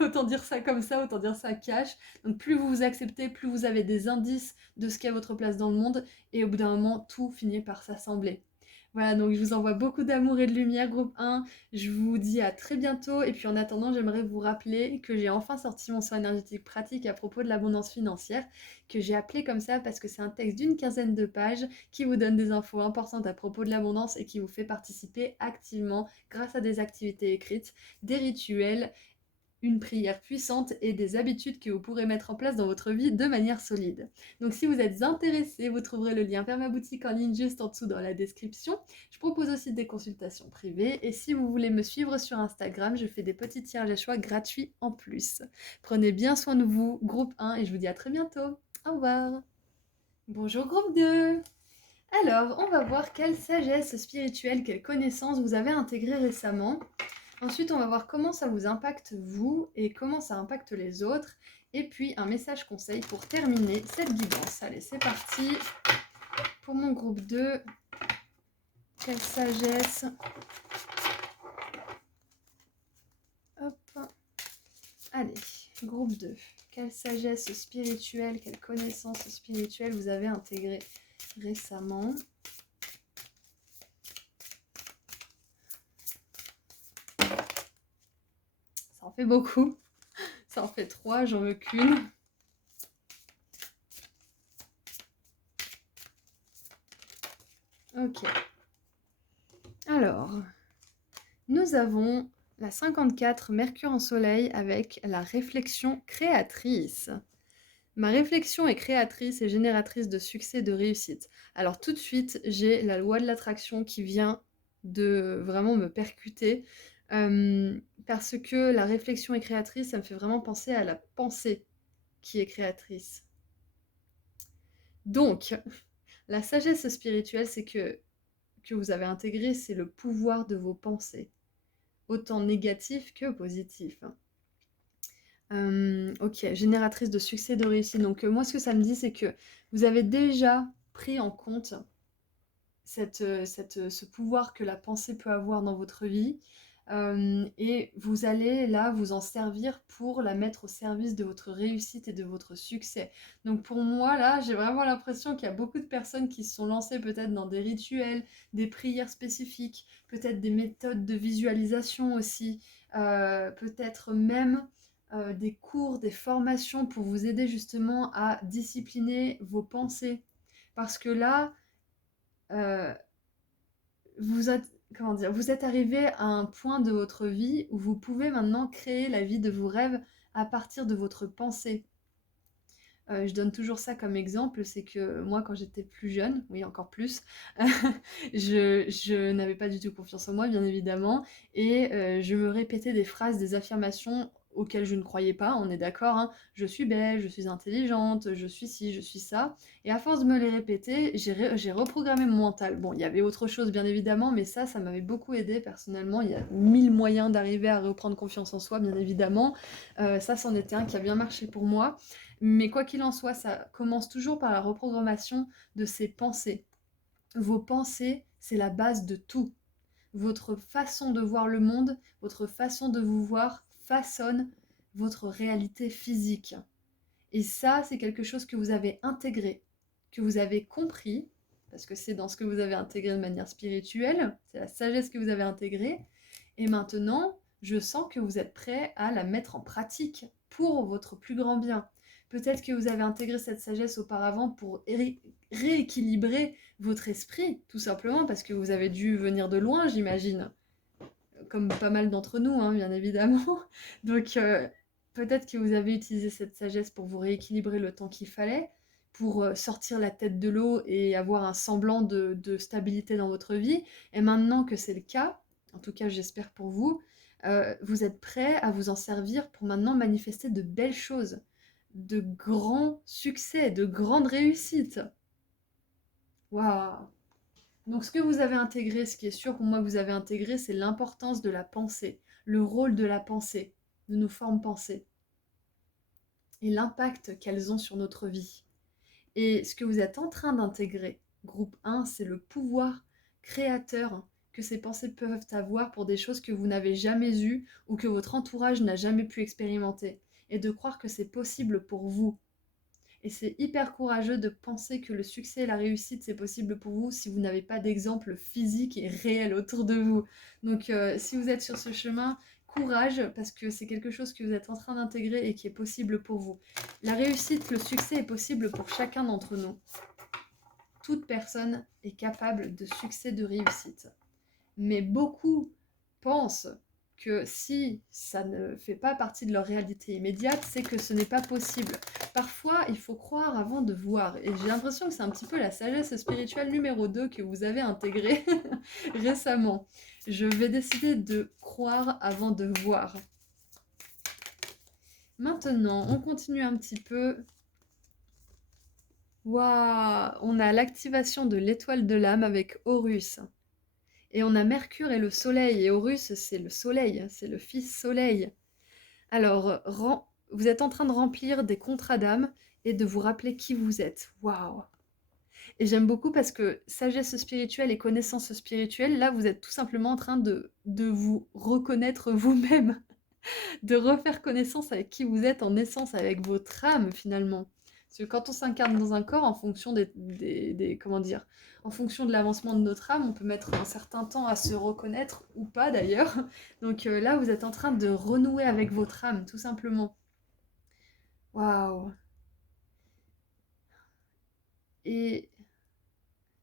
Autant dire ça comme ça, autant dire ça cash. Donc plus vous vous acceptez, plus vous avez des indices de ce qu'est votre place dans le monde, et au bout d'un moment, tout finit par s'assembler. Voilà, donc je vous envoie beaucoup d'amour et de lumière, groupe 1. Je vous dis à très bientôt. Et puis en attendant, j'aimerais vous rappeler que j'ai enfin sorti mon soin énergétique pratique à propos de l'abondance financière, que j'ai appelé comme ça parce que c'est un texte d'une quinzaine de pages qui vous donne des infos importantes à propos de l'abondance et qui vous fait participer activement grâce à des activités écrites, des rituels, une prière puissante et des habitudes que vous pourrez mettre en place dans votre vie de manière solide. Donc si vous êtes intéressé, vous trouverez le lien vers ma boutique en ligne juste en dessous dans la description. Je propose aussi des consultations privées et si vous voulez me suivre sur Instagram, je fais des petits tirages à choix gratuits en plus. Prenez bien soin de vous, groupe 1, et je vous dis à très bientôt. Au revoir. Bonjour groupe 2. Alors, on va voir quelle sagesse spirituelle, quelle connaissance vous avez intégrée récemment. Ensuite, on va voir comment ça vous impacte vous et comment ça impacte les autres. Et puis, un message conseil pour terminer cette guidance. Allez, c'est parti. Pour mon groupe 2, quelle sagesse. Hop. Allez, groupe 2. Quelle sagesse spirituelle, quelle connaissance spirituelle vous avez intégrée récemment. Ça en fait beaucoup. Ça en fait 3, j'en veux qu'une. Ok. Alors, nous avons la 54 Mercure en Soleil avec la réflexion créatrice. Ma réflexion est créatrice et génératrice de succès et de réussite. Alors tout de suite, j'ai la loi de l'attraction qui vient de vraiment me percuter parce que la réflexion est créatrice, ça me fait vraiment penser à la pensée qui est créatrice. Donc, la sagesse spirituelle, c'est que vous avez intégré, c'est le pouvoir de vos pensées, autant négatif que positif. Ok, génératrice de succès et de réussite. Donc moi, ce que ça me dit, c'est que vous avez déjà pris en compte ce pouvoir que la pensée peut avoir dans votre vie. Et vous allez là vous en servir pour la mettre au service de votre réussite et de votre succès. Donc pour moi là, j'ai vraiment l'impression qu'il y a beaucoup de personnes qui se sont lancées peut-être dans des rituels, des prières spécifiques, peut-être des méthodes de visualisation aussi, peut-être même des cours, des formations pour vous aider justement à discipliner vos pensées. Parce que là, vous êtes, comment dire, vous êtes arrivé à un point de votre vie où vous pouvez maintenant créer la vie de vos rêves à partir de votre pensée. Je donne toujours ça comme exemple, c'est que moi quand j'étais plus jeune, oui encore plus, je n'avais pas du tout confiance en moi bien évidemment et je me répétais des phrases, des affirmations auxquelles je ne croyais pas, on est d'accord, hein. Je suis belle, je suis intelligente, je suis ci, je suis ça et à force de me les répéter, j'ai reprogrammé mon mental. Bon, il y avait autre chose bien évidemment, mais ça m'avait beaucoup aidé personnellement. Il y a 1000 moyens d'arriver à reprendre confiance en soi bien évidemment. Ça c'en était un qui a bien marché pour moi. Mais quoi qu'il en soit, ça commence toujours par la reprogrammation de ses pensées. Vos pensées, c'est la base de tout. Votre façon de voir le monde, votre façon de vous voir façonne votre réalité physique. Et ça, c'est quelque chose que vous avez intégré, que vous avez compris, parce que c'est dans ce que vous avez intégré de manière spirituelle, c'est la sagesse que vous avez intégrée. Et maintenant, je sens que vous êtes prêt à la mettre en pratique pour votre plus grand bien. Peut-être que vous avez intégré cette sagesse auparavant pour rééquilibrer votre esprit, tout simplement, parce que vous avez dû venir de loin, j'imagine. Comme pas mal d'entre nous, hein, bien évidemment. Donc, peut-être que vous avez utilisé cette sagesse pour vous rééquilibrer le temps qu'il fallait, pour sortir la tête de l'eau et avoir un semblant de stabilité dans votre vie. Et maintenant que c'est le cas, en tout cas j'espère pour vous, vous êtes prêt à vous en servir pour maintenant manifester de belles choses, de grands succès, de grandes réussites. Waouh! Donc ce que vous avez intégré, ce qui est sûr pour moi que vous avez intégré, c'est l'importance de la pensée, le rôle de la pensée, de nos formes pensées, et l'impact qu'elles ont sur notre vie. Et ce que vous êtes en train d'intégrer, groupe 1, c'est le pouvoir créateur que ces pensées peuvent avoir pour des choses que vous n'avez jamais eues ou que votre entourage n'a jamais pu expérimenter. Et de croire que c'est possible pour vous. Et c'est hyper courageux de penser que le succès et la réussite, c'est possible pour vous si vous n'avez pas d'exemple physique et réel autour de vous. Donc si vous êtes sur ce chemin, courage, parce que c'est quelque chose que vous êtes en train d'intégrer et qui est possible pour vous. La réussite, le succès est possible pour chacun d'entre nous. Toute personne est capable de succès, de réussite. Mais beaucoup pensent que si ça ne fait pas partie de leur réalité immédiate, c'est que ce n'est pas possible. Parfois, il faut croire avant de voir. Et j'ai l'impression que c'est un petit peu la sagesse spirituelle numéro 2 que vous avez intégrée récemment. Je vais décider de croire avant de voir. Maintenant, on continue un petit peu. Waouh! On a l'activation de l'étoile de l'âme avec Horus. Et on a Mercure et le Soleil. Et Horus, c'est le Soleil, c'est le fils Soleil. Alors, vous êtes en train de remplir des contrats d'âme et de vous rappeler qui vous êtes. Waouh! Et j'aime beaucoup parce que sagesse spirituelle et connaissance spirituelle, là, vous êtes tout simplement en train de vous reconnaître vous-même, de refaire connaissance avec qui vous êtes en essence, avec votre âme finalement. Parce que quand on s'incarne dans un corps, en fonction comment dire, en fonction de l'avancement de notre âme, on peut mettre un certain temps à se reconnaître ou pas d'ailleurs. Donc là, vous êtes en train de renouer avec votre âme, tout simplement. Waouh! Et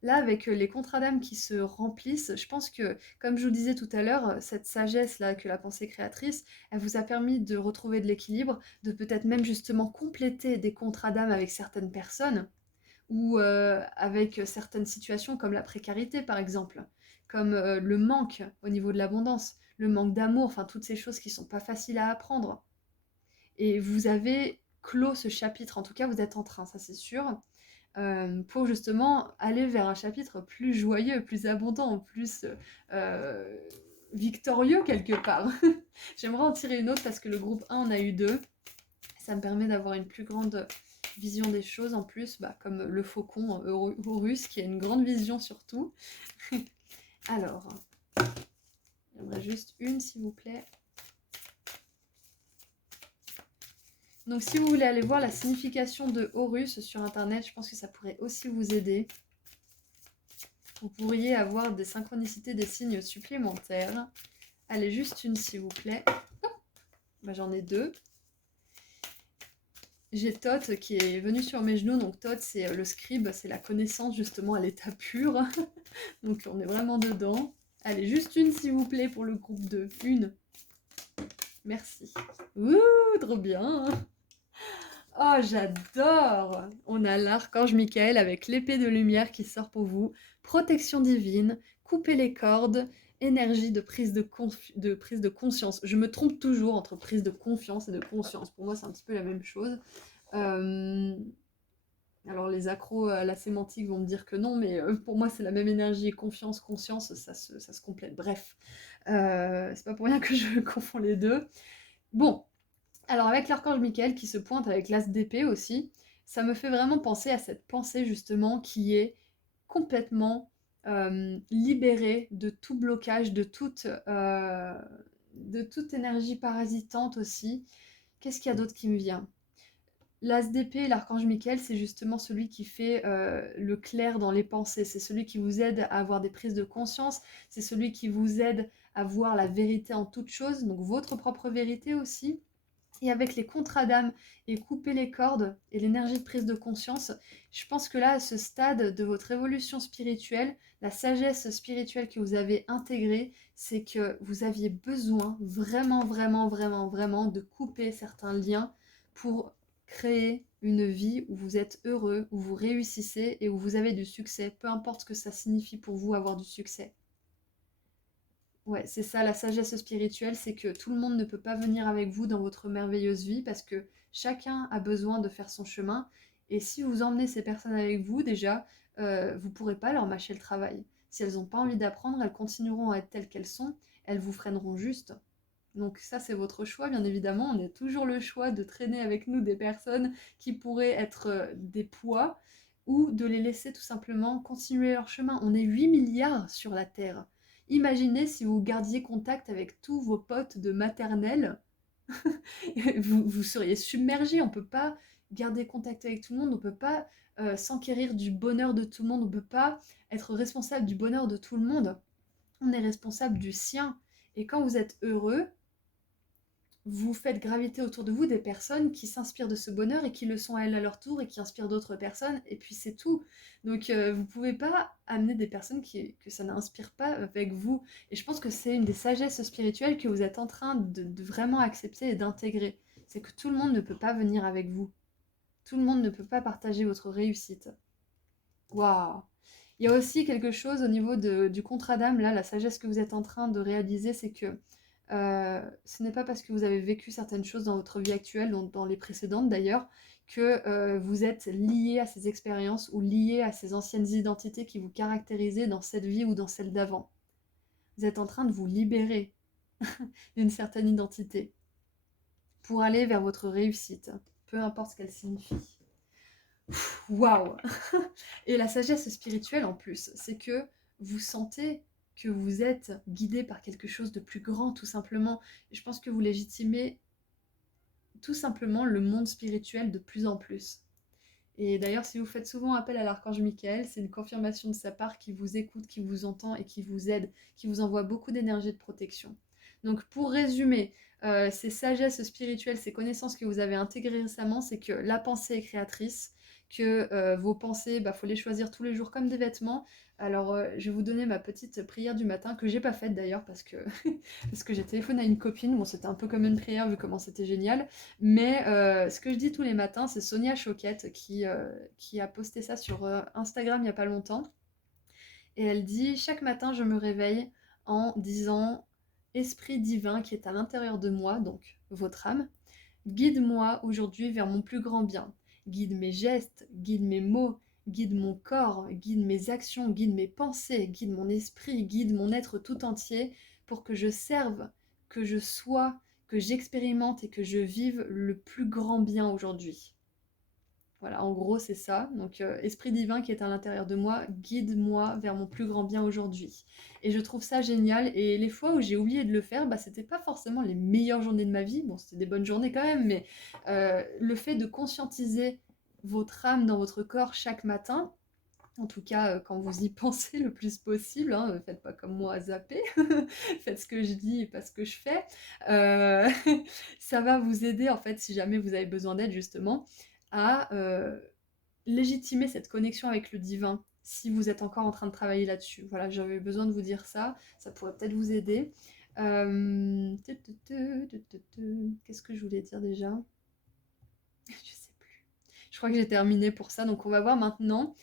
là, avec les contrats d'âme qui se remplissent, je pense que, comme je vous disais tout à l'heure, cette sagesse-là que la pensée créatrice, elle vous a permis de retrouver de l'équilibre, de peut-être même justement compléter des contrats d'âme avec certaines personnes, ou avec certaines situations comme la précarité par exemple, comme le manque au niveau de l'abondance, le manque d'amour, enfin toutes ces choses qui sont pas faciles à apprendre. Et vous avez clos ce chapitre, en tout cas vous êtes en train, ça c'est sûr, pour justement aller vers un chapitre plus joyeux, plus abondant, plus euh, victorieux quelque part. J'aimerais en tirer une autre parce que le groupe 1 en a eu deux. Ça me permet d'avoir une plus grande vision des choses en plus, bah, comme le faucon Horus qui a une grande vision surtout. Alors, j'aimerais juste une s'il vous plaît. Donc si vous voulez aller voir la signification de Horus sur internet, je pense que ça pourrait aussi vous aider. Vous pourriez avoir des synchronicités, des signes supplémentaires. Allez, juste une s'il vous plaît. Bah, j'en ai deux. J'ai Thoth qui est venu sur mes genoux. Donc Thoth, c'est le scribe, c'est la connaissance justement à l'état pur. Donc on est vraiment dedans. Allez, juste une s'il vous plaît pour le groupe 2. Une. Merci. Ouh, trop bien. Oh, j'adore! On a l'archange Michael avec l'épée de lumière qui sort pour vous. Protection divine, couper les cordes, énergie de de prise de conscience. Je me trompe toujours entre prise de confiance et de conscience. Pour moi, c'est un petit peu la même chose. Euh, Alors les accros à la sémantique vont me dire que non, mais pour moi c'est la même énergie. Confiance, conscience, ça se complète. Bref, c'est pas pour rien que je confonds les deux. Bon, alors avec l'archange Michael qui se pointe avec l'as d'épée aussi, ça me fait vraiment penser à cette pensée justement qui est complètement libérée de tout blocage, de toute énergie parasitante aussi. Qu'est-ce qu'il y a d'autre qui me vient? L'as d'épée, l'archange Michael, c'est justement celui qui fait le clair dans les pensées. C'est celui qui vous aide à avoir des prises de conscience. C'est celui qui vous aide à voir la vérité en toute chose, donc votre propre vérité aussi. Et avec les contrats d'âme et couper les cordes et l'énergie de prise de conscience, je pense que là, à ce stade de votre évolution spirituelle, la sagesse spirituelle que vous avez intégrée, c'est que vous aviez besoin vraiment, vraiment, vraiment, vraiment de couper certains liens pour créer une vie où vous êtes heureux, où vous réussissez et où vous avez du succès, peu importe ce que ça signifie pour vous avoir du succès. Ouais, c'est ça, la sagesse spirituelle, c'est que tout le monde ne peut pas venir avec vous dans votre merveilleuse vie parce que chacun a besoin de faire son chemin. Et si vous emmenez ces personnes avec vous, déjà, vous ne pourrez pas leur mâcher le travail. Si elles n'ont pas envie d'apprendre, elles continueront à être telles qu'elles sont, elles vous freineront juste. Donc ça, c'est votre choix, bien évidemment. On a toujours le choix de traîner avec nous des personnes qui pourraient être des poids ou de les laisser tout simplement continuer leur chemin. On est 8 milliards sur la Terre. Imaginez si vous gardiez contact avec tous vos potes de maternelle, vous seriez submergé. On ne peut pas garder contact avec tout le monde, on ne peut pas s'enquérir du bonheur de tout le monde, on ne peut pas être responsable du bonheur de tout le monde. On est responsable du sien. Et quand vous êtes heureux, vous faites graviter autour de vous des personnes qui s'inspirent de ce bonheur et qui le sont à elles à leur tour et qui inspirent d'autres personnes, et puis c'est tout. Donc vous pouvez pas amener des personnes que ça n'inspire pas avec vous. Et je pense que c'est une des sagesses spirituelles que vous êtes en train de vraiment accepter et d'intégrer. C'est que tout le monde ne peut pas venir avec vous. Tout le monde ne peut pas partager votre réussite. Waouh! Il y a aussi quelque chose au niveau du contrat d'âme, là, la sagesse que vous êtes en train de réaliser, c'est que ce n'est pas parce que vous avez vécu certaines choses dans votre vie actuelle, dans les précédentes d'ailleurs, que vous êtes lié à ces expériences ou lié à ces anciennes identités qui vous caractérisaient dans cette vie ou dans celle d'avant. Vous êtes en train de vous libérer d'une certaine identité pour aller vers votre réussite, peu importe ce qu'elle signifie. Waouh! Et la sagesse spirituelle en plus, c'est que vous sentez que vous êtes guidé par quelque chose de plus grand, tout simplement. Et je pense que vous légitimez tout simplement le monde spirituel de plus en plus. Et d'ailleurs, si vous faites souvent appel à l'archange Michael, c'est une confirmation de sa part qui vous écoute, qui vous entend et qui vous aide, qui vous envoie beaucoup d'énergie de protection. Donc pour résumer, ces sagesses spirituelles, ces connaissances que vous avez intégrées récemment, c'est que la pensée est créatrice, que vos pensées, bah, faut les choisir tous les jours comme des vêtements. Alors je vais vous donner ma petite prière du matin, que j'ai pas faite d'ailleurs parce que, parce que j'ai téléphoné à une copine, bon c'était un peu comme une prière vu comment c'était génial, mais ce que je dis tous les matins, c'est Sonia Choquette qui a posté ça sur Instagram il n'y a pas longtemps. Et elle dit, chaque matin, je me réveille en disant, Esprit divin qui est à l'intérieur de moi, donc votre âme, guide-moi aujourd'hui vers mon plus grand bien. Guide mes gestes, guide mes mots, guide mon corps, guide mes actions, guide mes pensées, guide mon esprit, guide mon être tout entier pour que je serve, que je sois, que j'expérimente et que je vive le plus grand bien aujourd'hui. Voilà, en gros, c'est ça. Donc, esprit divin qui est à l'intérieur de moi, guide-moi vers mon plus grand bien aujourd'hui. Et je trouve ça génial. Et les fois où j'ai oublié de le faire, bah, c'était pas forcément les meilleures journées de ma vie. Bon, c'était des bonnes journées quand même, mais le fait de conscientiser votre âme dans votre corps chaque matin, en tout cas quand vous y pensez le plus possible, hein, faites pas comme moi à zapper, faites ce que je dis et pas ce que je fais, euh, ça va vous aider en fait si jamais vous avez besoin d'aide justement à légitimer cette connexion avec le divin si vous êtes encore en train de travailler là-dessus. Voilà, j'avais besoin de vous dire ça, ça pourrait peut-être vous aider. Qu'est-ce que je voulais dire déjà? Je sais Je crois que j'ai terminé pour ça. Donc on va voir maintenant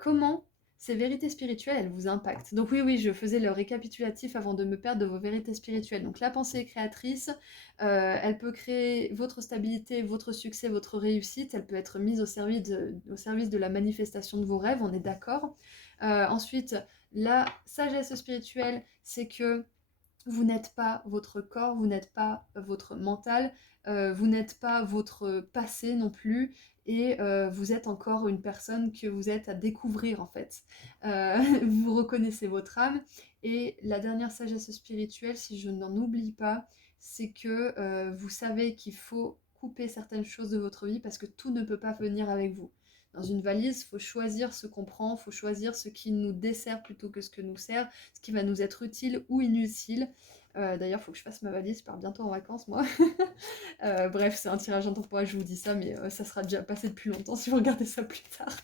comment ces vérités spirituelles, elles vous impactent. Donc oui, oui, je faisais le récapitulatif avant de me perdre de vos vérités spirituelles. Donc la pensée est créatrice, elle peut créer votre stabilité, votre succès, votre réussite. Elle peut être mise au service de la manifestation de vos rêves, on est d'accord. Ensuite, la sagesse spirituelle, c'est que vous n'êtes pas votre corps, vous n'êtes pas votre mental, vous n'êtes pas votre passé non plus, et vous êtes encore une personne que vous êtes à découvrir en fait. Vous reconnaissez votre âme, et la dernière sagesse spirituelle, si je n'en oublie pas, c'est que vous savez qu'il faut couper certaines choses de votre vie parce que tout ne peut pas venir avec vous. Dans une valise, il faut choisir ce qu'on prend, il faut choisir ce qui nous dessert plutôt que ce que nous sert, ce qui va nous être utile ou inutile. D'ailleurs, il faut que je fasse ma valise, je pars bientôt en vacances, moi. Bref, c'est un tirage intemporel, je vous dis ça, mais ça sera déjà passé depuis longtemps si vous regardez ça plus tard.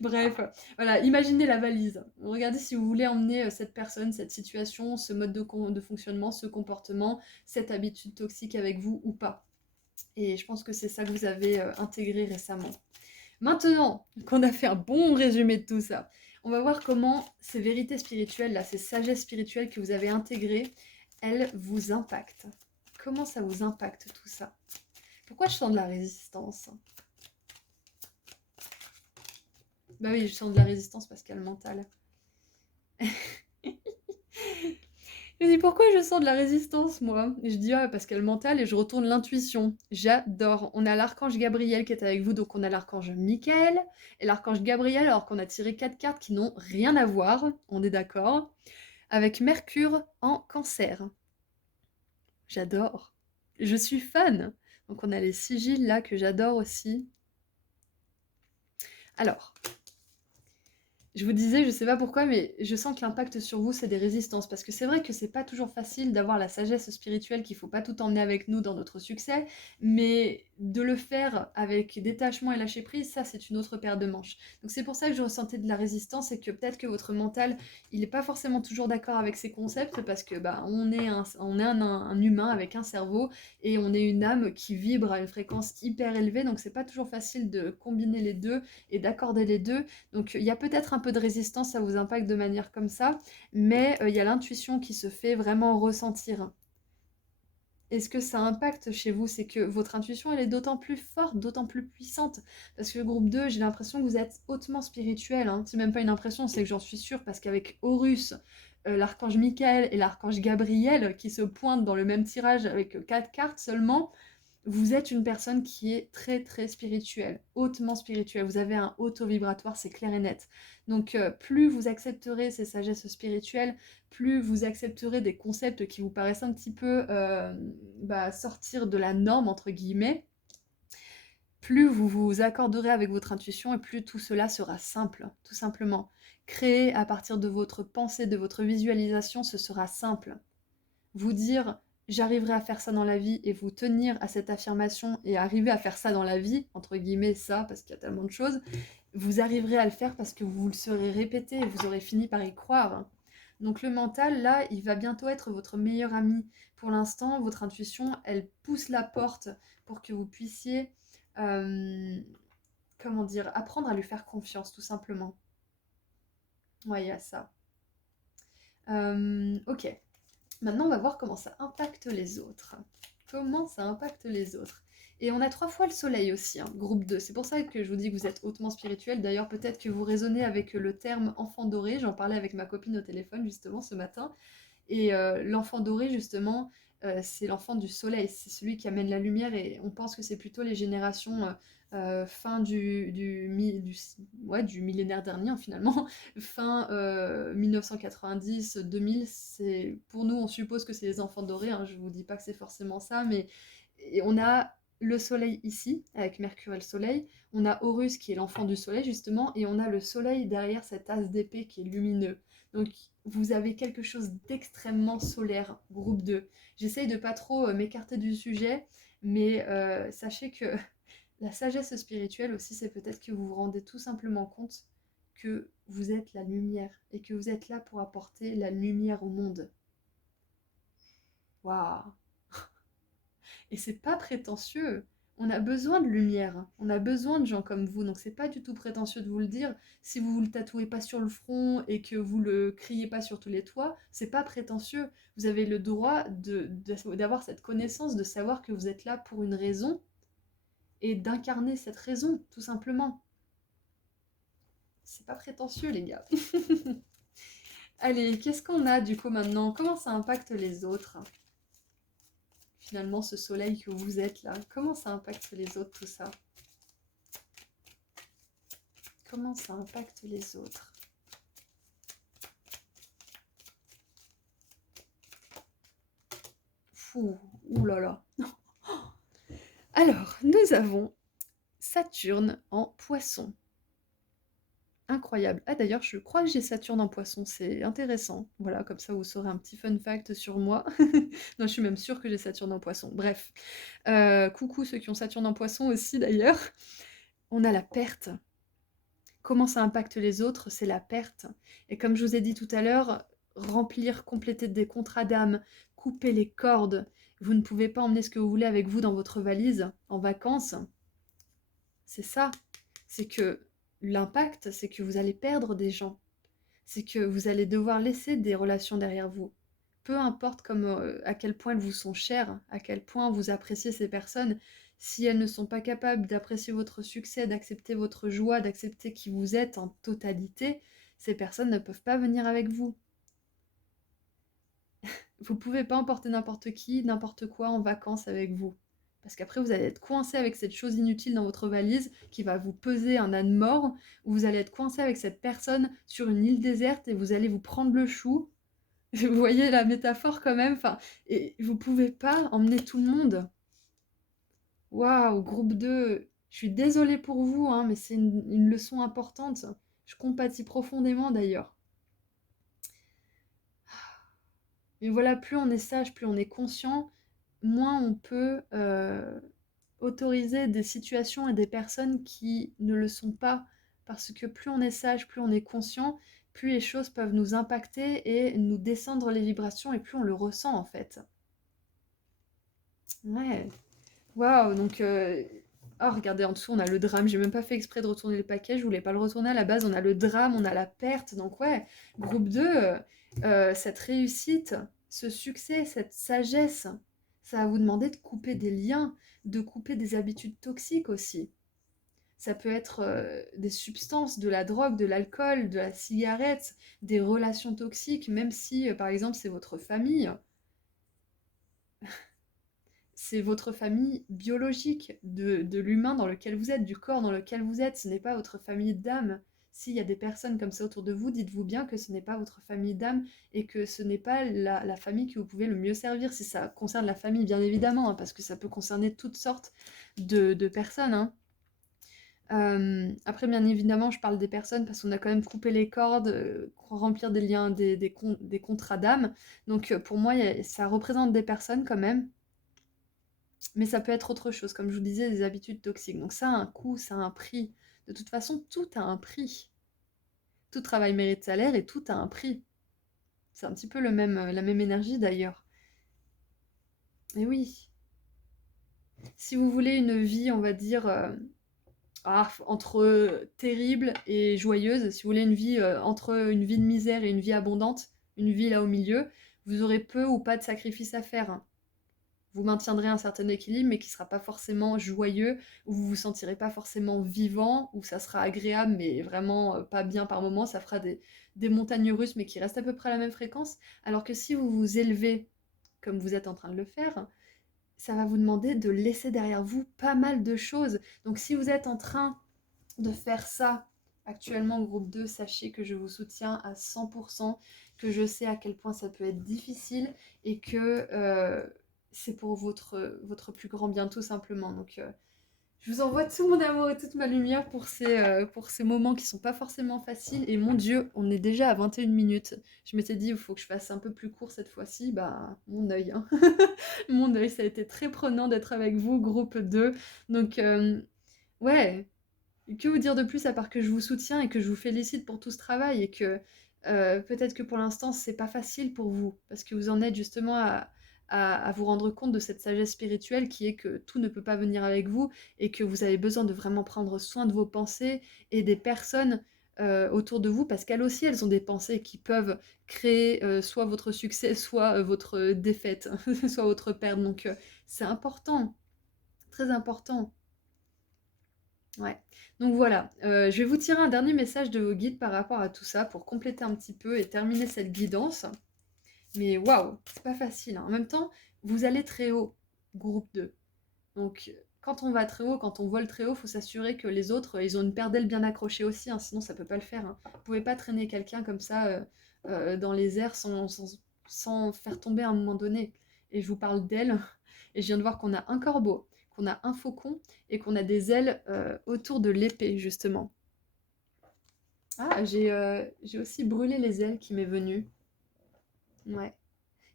Bref, voilà, imaginez la valise. Regardez si vous voulez emmener cette personne, cette situation, ce mode de fonctionnement, ce comportement, cette habitude toxique avec vous ou pas. Et je pense que c'est ça que vous avez intégré récemment. Maintenant qu'on a fait un bon résumé de tout ça, on va voir comment ces vérités spirituelles, là, ces sagesses spirituelles que vous avez intégrées, elles vous impactent. Comment ça vous impacte tout ça? Pourquoi je sens de la résistance? Bah oui, je sens de la résistance parce qu'il y a le mental. Je dis pourquoi je sens de la résistance moi? Et je dis ah parce qu'il y a le mental et je retourne l'intuition. J'adore. On a l'archange Gabriel qui est avec vous, donc on a l'archange Michael et l'archange Gabriel alors qu'on a tiré 4 cartes qui n'ont rien à voir, on est d'accord, avec Mercure en Cancer. J'adore. Je suis fan. Donc on a les sigils là que j'adore aussi. Alors, je vous disais, je sais pas pourquoi, mais je sens que l'impact sur vous, c'est des résistances. Parce que c'est vrai que c'est pas toujours facile d'avoir la sagesse spirituelle qu'il faut pas tout emmener avec nous dans notre succès, mais de le faire avec détachement et lâcher prise, ça c'est une autre paire de manches. Donc c'est pour ça que je ressentais de la résistance et que peut-être que votre mental, il est pas forcément toujours d'accord avec ces concepts parce que bah on est un humain avec un cerveau et on est une âme qui vibre à une fréquence hyper élevée, donc c'est pas toujours facile de combiner les deux et d'accorder les deux. Donc il y a peut-être un peu de résistance, ça vous impacte de manière comme ça, mais il y a l'intuition qui se fait vraiment ressentir. Et ce que ça impacte chez vous, c'est que votre intuition, elle est d'autant plus forte, d'autant plus puissante. Parce que le groupe 2, j'ai l'impression que vous êtes hautement spirituel. Hein. C'est même pas une impression, c'est que j'en suis sûre, parce qu'avec Horus, l'archange Michael et l'archange Gabriel, qui se pointent dans le même tirage avec 4 cartes seulement, vous êtes une personne qui est très très spirituelle, hautement spirituelle. Vous avez un haut taux vibratoire, c'est clair et net. Donc plus vous accepterez ces sagesses spirituelles, plus vous accepterez des concepts qui vous paraissent un petit peu sortir de la norme, entre guillemets, plus vous vous accorderez avec votre intuition et plus tout cela sera simple, tout simplement. Créer à partir de votre pensée, de votre visualisation, ce sera simple. Vous dire j'arriverai à faire ça dans la vie et vous tenir à cette affirmation et arriver à faire ça dans la vie, entre guillemets ça, parce qu'il y a tellement de choses, vous arriverez à le faire parce que vous le serez répété et vous aurez fini par y croire. Donc le mental, là, il va bientôt être votre meilleur ami. Pour l'instant, votre intuition, elle pousse la porte pour que vous puissiez, comment dire, apprendre à lui faire confiance, tout simplement. Ouais, il y a ça. Ok. Maintenant, on va voir comment ça impacte les autres. Comment ça impacte les autres. Et on a 3 fois le soleil aussi, hein, groupe 2. C'est pour ça que je vous dis que vous êtes hautement spirituel. D'ailleurs, peut-être que vous résonnez avec le terme enfant doré. J'en parlais avec ma copine au téléphone justement ce matin. Et l'enfant doré, justement, c'est l'enfant du soleil. C'est celui qui amène la lumière et on pense que c'est plutôt les générations fin du millénaire dernier, hein, finalement. Fin 1990-2000, pour nous, on suppose que c'est les enfants dorés. Hein, je vous dis pas que c'est forcément ça, mais et on a le soleil ici, avec Mercure et le soleil. On a Horus qui est l'enfant du soleil, justement, et on a le soleil derrière cet as d'épée qui est lumineux. Donc vous avez quelque chose d'extrêmement solaire, groupe 2. J'essaye de pas trop m'écarter du sujet, mais sachez que la sagesse spirituelle aussi, c'est peut-être que vous vous rendez tout simplement compte que vous êtes la lumière et que vous êtes là pour apporter la lumière au monde. Waouh! Et c'est pas prétentieux. On a besoin de lumière, hein. On a besoin de gens comme vous, donc c'est pas du tout prétentieux de vous le dire. Si vous le tatouez pas sur le front et que vous le criez pas sur tous les toits, c'est pas prétentieux. Vous avez le droit d'avoir cette connaissance, de savoir que vous êtes là pour une raison et d'incarner cette raison, tout simplement. C'est pas prétentieux, les gars. Allez, qu'est-ce qu'on a du coup maintenant? Comment ça impacte les autres? Finalement, ce soleil que vous êtes là, comment ça impacte les autres, tout ça? Comment ça impacte les autres? Fou, ouh là là. Alors, nous avons Saturne en Poisson. Incroyable. Ah d'ailleurs, je crois que j'ai Saturne en Poisson, c'est intéressant. Voilà, comme ça vous saurez un petit fun fact sur moi. Non, je suis même sûre que j'ai Saturne en Poisson. Bref. Coucou ceux qui ont Saturne en Poisson aussi d'ailleurs. On a la perte. Comment ça impacte les autres? C'est la perte. Et comme je vous ai dit tout à l'heure, remplir, compléter des contrats d'âme, couper les cordes. Vous ne pouvez pas emmener ce que vous voulez avec vous dans votre valise en vacances. C'est ça. C'est que l'impact, c'est que vous allez perdre des gens. C'est que vous allez devoir laisser des relations derrière vous. Peu importe à quel point elles vous sont chères, à quel point vous appréciez ces personnes, si elles ne sont pas capables d'apprécier votre succès, d'accepter votre joie, d'accepter qui vous êtes en totalité, ces personnes ne peuvent pas venir avec vous. Vous ne pouvez pas emporter n'importe qui, n'importe quoi en vacances avec vous. Parce qu'après, vous allez être coincé avec cette chose inutile dans votre valise qui va vous peser un âne mort, ou vous allez être coincé avec cette personne sur une île déserte et vous allez vous prendre le chou. Vous voyez la métaphore quand même, enfin, et vous pouvez pas emmener tout le monde. Waouh, groupe 2, je suis désolée pour vous, hein, mais c'est une leçon importante. Je compatis profondément d'ailleurs. Mais voilà, plus on est sage, plus on est conscient, moins on peut autoriser des situations et des personnes qui ne le sont pas. Parce que plus on est sage, plus on est conscient, plus les choses peuvent nous impacter et nous descendre les vibrations et plus on le ressent en fait. Ouais. Waouh, donc... Oh, regardez, en dessous, on a le drame. J'ai même pas fait exprès de retourner le paquet. Je voulais pas le retourner à la base. On a le drame, on a la perte. Donc ouais, groupe 2, cette réussite, ce succès, cette sagesse, ça va vous demander de couper des liens, de couper des habitudes toxiques aussi. Ça peut être des substances, de la drogue, de l'alcool, de la cigarette, des relations toxiques, même si, par exemple, c'est votre famille. C'est votre famille biologique, de l'humain dans lequel vous êtes, du corps dans lequel vous êtes. Ce n'est pas votre famille d'âme. S'il y a des personnes comme ça autour de vous, dites-vous bien que ce n'est pas votre famille d'âme et que ce n'est pas la famille que vous pouvez le mieux servir, si ça concerne la famille, bien évidemment, hein, parce que ça peut concerner toutes sortes de personnes, hein. Après, bien évidemment, je parle des personnes parce qu'on a quand même coupé les cordes, remplir des liens, des contrats d'âme. Donc, pour moi, ça représente des personnes quand même. Mais ça peut être autre chose, comme je vous disais, des habitudes toxiques. Donc ça a un coût, ça a un prix. De toute façon, tout a un prix. Tout travail mérite salaire et tout a un prix. C'est un petit peu la même énergie d'ailleurs. Et oui, si vous voulez une vie, on va dire, entre terrible et joyeuse, si vous voulez une vie entre une vie de misère et une vie abondante, une vie là au milieu, vous aurez peu ou pas de sacrifices à faire, hein. Vous maintiendrez un certain équilibre, mais qui ne sera pas forcément joyeux, où vous vous sentirez pas forcément vivant, où ça sera agréable, mais vraiment pas bien par moment, ça fera des montagnes russes, mais qui restent à peu près à la même fréquence. Alors que si vous vous élevez, comme vous êtes en train de le faire, ça va vous demander de laisser derrière vous pas mal de choses. Donc si vous êtes en train de faire ça actuellement, groupe 2, sachez que je vous soutiens à 100%, que je sais à quel point ça peut être difficile et que c'est pour votre plus grand bien tout simplement. Donc je vous envoie tout mon amour et toute ma lumière pour ces moments qui sont pas forcément faciles. Et mon Dieu, on est déjà à 21 minutes. Je m'étais dit, il faut que je fasse un peu plus court cette fois-ci. Bah, mon œil, hein. Mon œil, ça a été très prenant d'être avec vous, groupe 2. Donc, ouais, que vous dire de plus à part que je vous soutiens et que je vous félicite pour tout ce travail et que peut-être que pour l'instant, c'est pas facile pour vous parce que vous en êtes justement à vous rendre compte de cette sagesse spirituelle qui est que tout ne peut pas venir avec vous et que vous avez besoin de vraiment prendre soin de vos pensées et des personnes autour de vous, parce qu'elles aussi, elles ont des pensées qui peuvent créer soit votre succès, soit votre défaite, soit votre perte. Donc c'est important, très important. Ouais. Donc voilà, je vais vous tirer un dernier message de vos guides par rapport à tout ça pour compléter un petit peu et terminer cette guidance. Mais waouh, c'est pas facile, hein. En même temps, vous allez très haut, groupe 2. Donc quand on va très haut, quand on vole très haut, il faut s'assurer que les autres, ils ont une paire d'ailes bien accrochée aussi, hein, sinon ça peut pas le faire, hein. Vous pouvez pas traîner quelqu'un comme ça dans les airs sans faire tomber à un moment donné. Et je vous parle d'ailes, et je viens de voir qu'on a un corbeau, qu'on a un faucon, et qu'on a des ailes autour de l'épée, justement. Ah, j'ai aussi brûlé les ailes qui m'est venue. Ouais.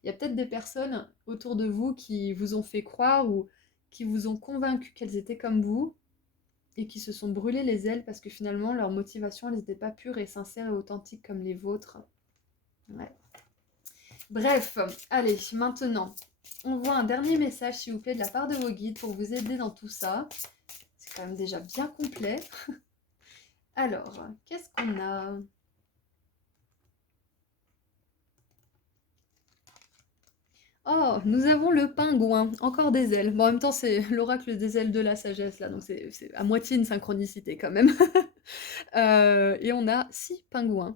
Il y a peut-être des personnes autour de vous qui vous ont fait croire ou qui vous ont convaincu qu'elles étaient comme vous et qui se sont brûlées les ailes parce que finalement leur motivation, elles n'étaient pas pures et sincères et authentiques comme les vôtres. Ouais. Bref, allez, maintenant, on voit un dernier message, s'il vous plaît, de la part de vos guides pour vous aider dans tout ça. C'est quand même déjà bien complet. Alors, qu'est-ce qu'on a ? Oh, nous avons le pingouin, encore des ailes. Bon, en même temps, c'est l'oracle des ailes de la sagesse, là, donc c'est à moitié une synchronicité quand même. Et on a 6 pingouins.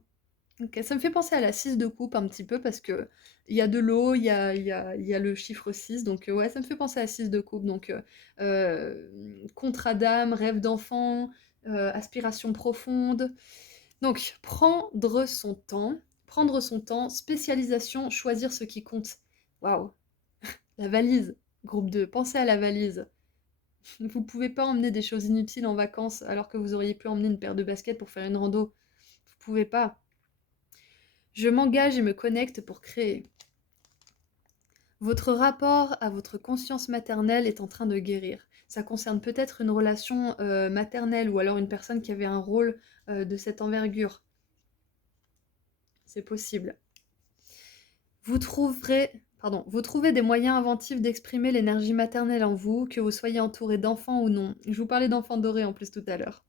Ok, ça me fait penser à la 6 de coupe un petit peu parce que il y a de l'eau, il y a le chiffre 6, donc ouais, ça me fait penser à 6 de coupe. Donc contrat d'âme, rêve d'enfant, aspiration profonde. Donc prendre son temps, spécialisation, choisir ce qui compte. Waouh, la valise, groupe 2, pensez à la valise. Vous pouvez pas emmener des choses inutiles en vacances alors que vous auriez pu emmener une paire de baskets pour faire une rando. Vous pouvez pas. Je m'engage et me connecte pour créer. Votre rapport à votre conscience maternelle est en train de guérir. Ça concerne peut-être une relation maternelle ou alors une personne qui avait un rôle de cette envergure. C'est possible. Vous trouvez des moyens inventifs d'exprimer l'énergie maternelle en vous, que vous soyez entouré d'enfants ou non. Je vous parlais d'enfants dorés en plus tout à l'heure.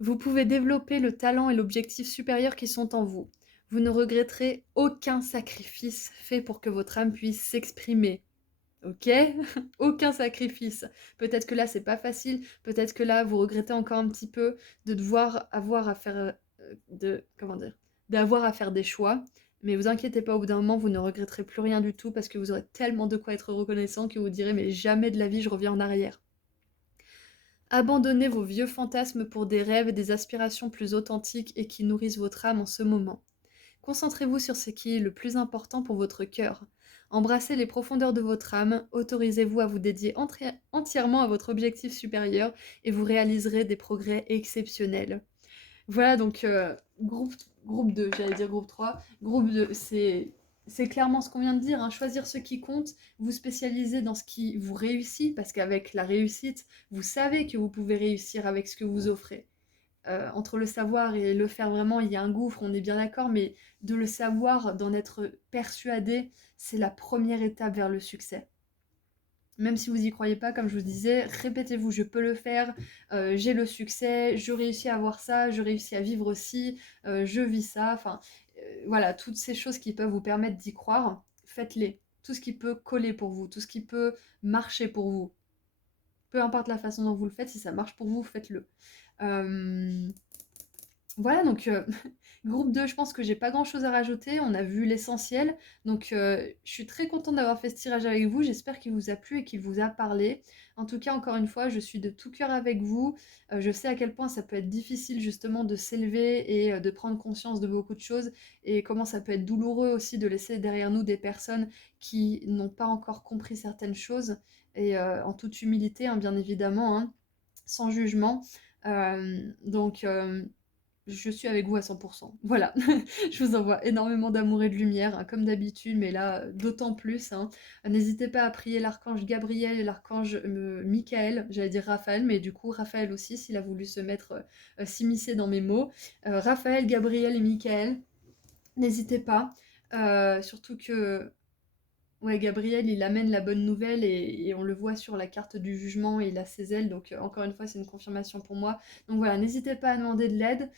Vous pouvez développer le talent et l'objectif supérieur qui sont en vous. Vous ne regretterez aucun sacrifice fait pour que votre âme puisse s'exprimer. Ok? Aucun sacrifice. Peut-être que là, c'est pas facile. Peut-être que là, vous regrettez encore un petit peu de devoir avoir à faire... comment dire? D'avoir à faire des choix. Mais vous inquiétez pas, au bout d'un moment, vous ne regretterez plus rien du tout parce que vous aurez tellement de quoi être reconnaissant que vous direz mais jamais de la vie je reviens en arrière. Abandonnez vos vieux fantasmes pour des rêves et des aspirations plus authentiques et qui nourrissent votre âme en ce moment. Concentrez-vous sur ce qui est le plus important pour votre cœur. Embrassez les profondeurs de votre âme, autorisez-vous à vous dédier entièrement à votre objectif supérieur et vous réaliserez des progrès exceptionnels. Voilà donc groupe 2, j'allais dire groupe 3. Groupe 2, c'est clairement ce qu'on vient de dire, hein. Choisir ce qui compte, vous spécialiser dans ce qui vous réussit, parce qu'avec la réussite, vous savez que vous pouvez réussir avec ce que vous offrez. Entre le savoir et le faire vraiment, il y a un gouffre, on est bien d'accord, mais de le savoir, d'en être persuadé, c'est la première étape vers le succès. Même si vous n'y croyez pas, comme je vous disais, répétez-vous, je peux le faire, j'ai le succès, je réussis à avoir ça, je réussis à vivre aussi, je vis ça, enfin, voilà, toutes ces choses qui peuvent vous permettre d'y croire, faites-les. Tout ce qui peut coller pour vous, tout ce qui peut marcher pour vous. Peu importe la façon dont vous le faites, si ça marche pour vous, faites-le. Voilà, donc groupe 2, je pense que j'ai pas grand-chose à rajouter, on a vu l'essentiel. Donc je suis très contente d'avoir fait ce tirage avec vous, j'espère qu'il vous a plu et qu'il vous a parlé. En tout cas, encore une fois, je suis de tout cœur avec vous. Je sais à quel point ça peut être difficile justement de s'élever et de prendre conscience de beaucoup de choses et comment ça peut être douloureux aussi de laisser derrière nous des personnes qui n'ont pas encore compris certaines choses et en toute humilité, hein, bien évidemment, hein, sans jugement. Donc je suis avec vous à 100%. Voilà, je vous envoie énormément d'amour et de lumière, hein, comme d'habitude, mais là, d'autant plus, hein. N'hésitez pas à prier l'archange Gabriel et l'archange Michael, j'allais dire Raphaël, mais du coup, Raphaël aussi, s'il a voulu se mettre, s'immiscer dans mes mots. Raphaël, Gabriel et Michael, n'hésitez pas. Surtout que Ouais, Gabriel, il amène la bonne nouvelle et on le voit sur la carte du jugement et il a ses ailes. Donc, encore une fois, c'est une confirmation pour moi. Donc voilà, n'hésitez pas à demander de l'aide.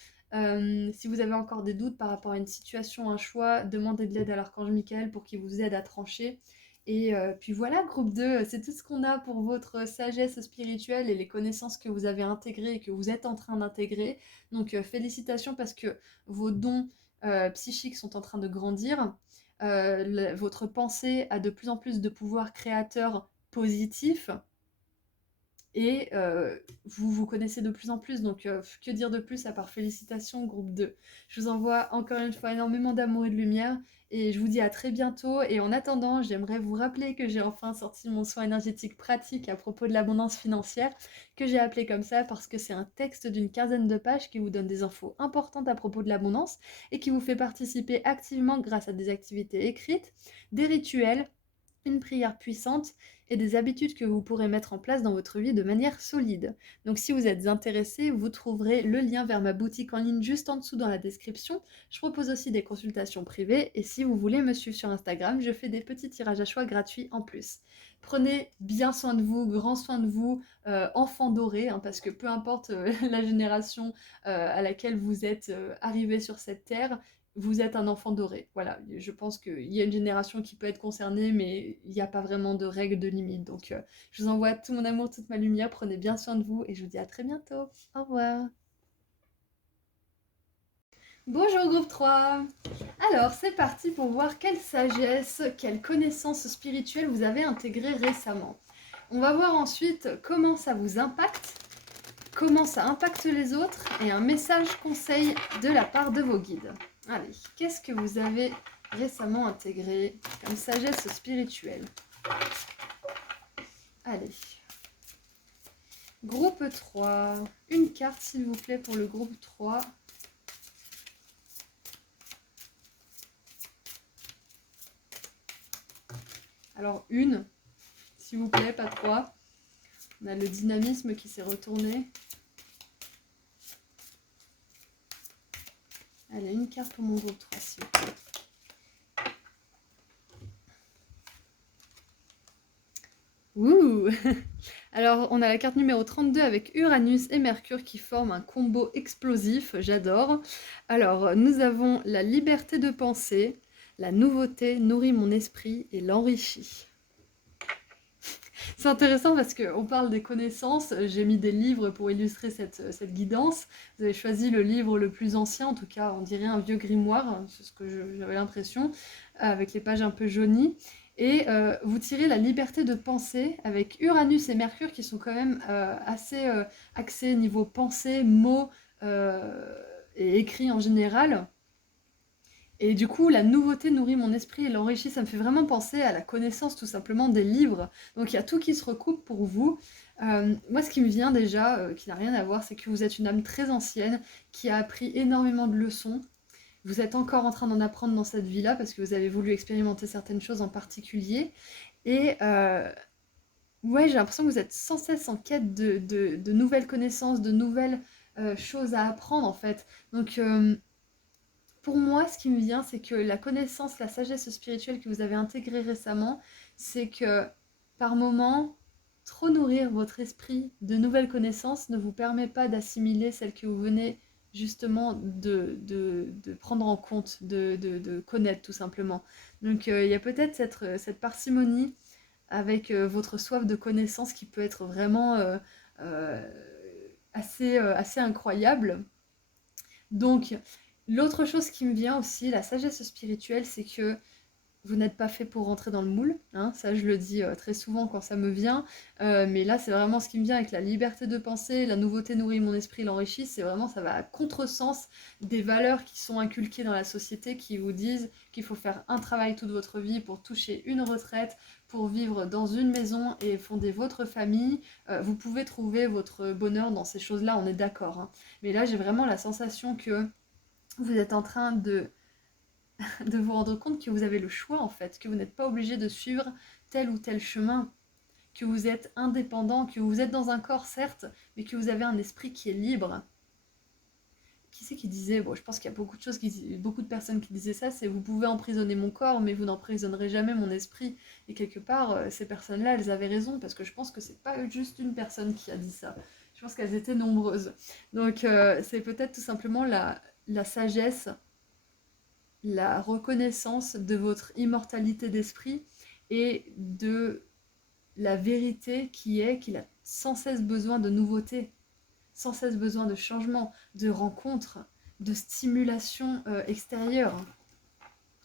Si vous avez encore des doutes par rapport à une situation, un choix, demandez de l'aide à l'archange Michael pour qu'il vous aide à trancher. Et puis voilà, groupe 2, c'est tout ce qu'on a pour votre sagesse spirituelle et les connaissances que vous avez intégrées et que vous êtes en train d'intégrer. Donc félicitations parce que vos dons psychiques sont en train de grandir. Votre pensée a de plus en plus de pouvoir créateur positif et vous vous connaissez de plus en plus, donc que dire de plus à part félicitations groupe 2. Je vous envoie encore une fois énormément d'amour et de lumière et je vous dis à très bientôt et en attendant j'aimerais vous rappeler que j'ai enfin sorti mon soin énergétique pratique à propos de l'abondance financière que j'ai appelé comme ça parce que c'est un texte d'une quinzaine de pages qui vous donne des infos importantes à propos de l'abondance et qui vous fait participer activement grâce à des activités écrites, des rituels, une prière puissante et des habitudes que vous pourrez mettre en place dans votre vie de manière solide. Donc si vous êtes intéressé, vous trouverez le lien vers ma boutique en ligne juste en dessous dans la description. Je propose aussi des consultations privées et si vous voulez me suivre sur Instagram, je fais des petits tirages à choix gratuits en plus. Prenez bien soin de vous, grand soin de vous, enfant doré, hein, parce que peu importe la génération à laquelle vous êtes arrivé sur cette terre, vous êtes un enfant doré. Voilà, je pense qu'il y a une génération qui peut être concernée, mais il n'y a pas vraiment de règles, de limites. Donc, je vous envoie tout mon amour, toute ma lumière. Prenez bien soin de vous et je vous dis à très bientôt. Au revoir. Bonjour groupe 3. Alors, c'est parti pour voir quelle sagesse, quelle connaissance spirituelle vous avez intégrée récemment. On va voir ensuite comment ça vous impacte, comment ça impacte les autres et un message conseil de la part de vos guides. Allez, qu'est-ce que vous avez récemment intégré comme sagesse spirituelle? Allez. Groupe 3. Une carte, s'il vous plaît, pour le groupe 3. Alors, une, s'il vous plaît, pas 3. On a le dynamisme qui s'est retourné. Allez, une carte pour mon groupe 3, s'il vous plaît. Ouh. Alors, on a la carte numéro 32 avec Uranus et Mercure qui forment un combo explosif, j'adore. Alors, nous avons la liberté de penser, la nouveauté nourrit mon esprit et l'enrichit. C'est intéressant parce qu'on parle des connaissances, j'ai mis des livres pour illustrer cette guidance. Vous avez choisi le livre le plus ancien, en tout cas on dirait un vieux grimoire, c'est ce que j'avais l'impression, avec les pages un peu jaunies. Et vous tirez la liberté de penser avec Uranus et Mercure qui sont quand même assez axés niveau pensée, mots et écrit en général. Et du coup, la nouveauté nourrit mon esprit et l'enrichit. Ça me fait vraiment penser à la connaissance tout simplement des livres. Donc il y a tout qui se recoupe pour vous. Moi, ce qui me vient déjà, qui n'a rien à voir, c'est que vous êtes une âme très ancienne, qui a appris énormément de leçons. Vous êtes encore en train d'en apprendre dans cette vie-là, parce que vous avez voulu expérimenter certaines choses en particulier. Et ouais, j'ai l'impression que vous êtes sans cesse en quête de nouvelles connaissances, de nouvelles choses à apprendre en fait. Donc pour moi, ce qui me vient, c'est que la connaissance, la sagesse spirituelle que vous avez intégrée récemment, c'est que par moment, trop nourrir votre esprit de nouvelles connaissances ne vous permet pas d'assimiler celles que vous venez justement de prendre en compte, de connaître tout simplement. Donc il y a peut-être cette parcimonie avec votre soif de connaissances qui peut être vraiment euh, assez incroyable. Donc, l'autre chose qui me vient aussi, la sagesse spirituelle, c'est que vous n'êtes pas fait pour rentrer dans le moule, hein, ça je le dis très souvent quand ça me vient, mais là c'est vraiment ce qui me vient avec la liberté de penser, la nouveauté nourrit mon esprit, l'enrichit, c'est vraiment, ça va à contresens des valeurs qui sont inculquées dans la société, qui vous disent qu'il faut faire un travail toute votre vie pour toucher une retraite, pour vivre dans une maison et fonder votre famille. Vous pouvez trouver votre bonheur dans ces choses-là, on est d'accord, hein. Mais là j'ai vraiment la sensation que vous êtes en train de vous rendre compte que vous avez le choix en fait, que vous n'êtes pas obligé de suivre tel ou tel chemin, que vous êtes indépendant, que vous êtes dans un corps certes, mais que vous avez un esprit qui est libre, qui c'est qui disait, bon, je pense qu'il y a beaucoup de choses, beaucoup de personnes qui disaient ça, c'est vous pouvez emprisonner mon corps, mais vous n'emprisonnerez jamais mon esprit. Et quelque part, ces personnes-là, elles avaient raison, parce que je pense que c'est pas juste une personne qui a dit ça. Je pense qu'elles étaient nombreuses. Donc c'est peut-être tout simplement la sagesse, la reconnaissance de votre immortalité d'esprit et de la vérité qui est qu'il a sans cesse besoin de nouveautés, sans cesse besoin de changements, de rencontres, de stimulation extérieure.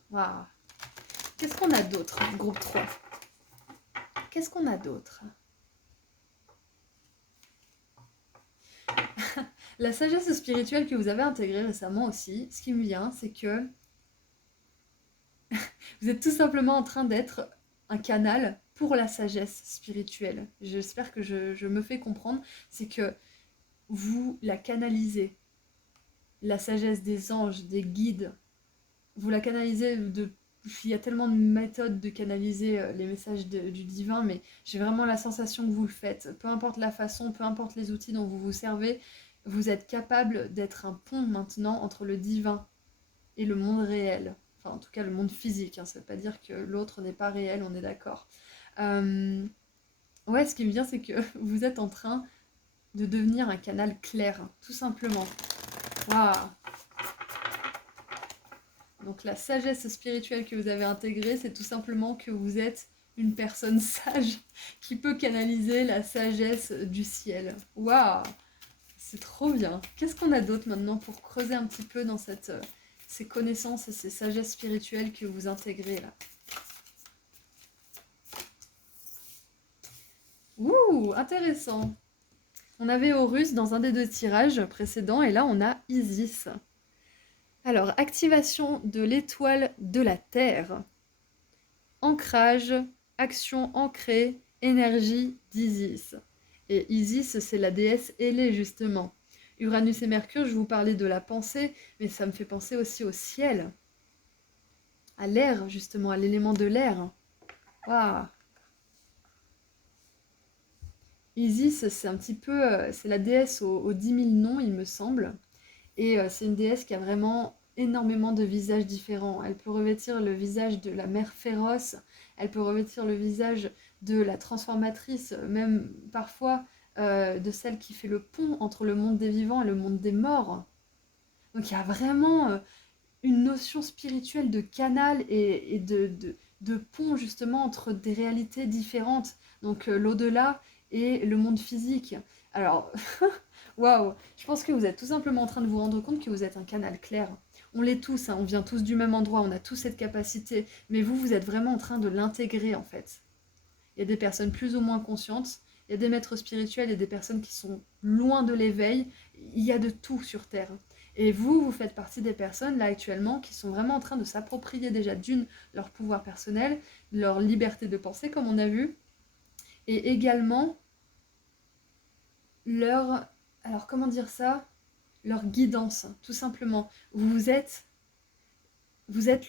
Waouh. Qu'est-ce qu'on a d'autre, groupe 3? Qu'est-ce qu'on a d'autre? La sagesse spirituelle que vous avez intégrée récemment aussi, ce qui me vient, c'est que vous êtes tout simplement en train d'être un canal pour la sagesse spirituelle. J'espère que je me fais comprendre. C'est que vous la canalisez. La sagesse des anges, des guides. Vous la canalisez il y a tellement de méthodes de canaliser les messages du divin, mais j'ai vraiment la sensation que vous le faites. Peu importe la façon, peu importe les outils dont vous vous servez, vous êtes capable d'être un pont maintenant entre le divin et le monde réel. Enfin, en tout cas, le monde physique. Hein. Ça ne veut pas dire que l'autre n'est pas réel, on est d'accord. Ouais, ce qui me vient, c'est que vous êtes en train de devenir un canal clair, tout simplement. Waouh! Donc la sagesse spirituelle que vous avez intégrée, c'est tout simplement que vous êtes une personne sage qui peut canaliser la sagesse du ciel. Waouh! C'est trop bien. Qu'est-ce qu'on a d'autre maintenant pour creuser un petit peu dans ces connaissances et ces sagesses spirituelles que vous intégrez là? Ouh, intéressant. On avait Horus dans un des 2 tirages précédents et là on a Isis. Alors, activation de l'étoile de la Terre. Ancrage, action ancrée, énergie d'Isis. Et Isis, c'est la déesse ailée, justement. Uranus et Mercure, je vous parlais de la pensée, mais ça me fait penser aussi au ciel. À l'air, justement, à l'élément de l'air. Waouh! Isis, c'est un petit peu... c'est la déesse aux 10 000 noms, il me semble. Et c'est une déesse qui a vraiment énormément de visages différents. Elle peut revêtir le visage de la mère féroce, elle peut revêtir le visage de la transformatrice, même parfois de celle qui fait le pont entre le monde des vivants et le monde des morts. Donc il y a vraiment une notion spirituelle de canal et de pont justement entre des réalités différentes. Donc l'au-delà et le monde physique. Alors, waouh, je pense que vous êtes tout simplement en train de vous rendre compte que vous êtes un canal clair. On l'est tous, hein, on vient tous du même endroit, on a tous cette capacité, mais vous êtes vraiment en train de l'intégrer en fait. Il y a des personnes plus ou moins conscientes, il y a des maîtres spirituels et des personnes qui sont loin de l'éveil, il y a de tout sur Terre. Et vous faites partie des personnes là actuellement qui sont vraiment en train de s'approprier déjà leur pouvoir personnel, leur liberté de penser comme on a vu, et également alors comment dire ça? Leur guidance, tout simplement. Vous êtes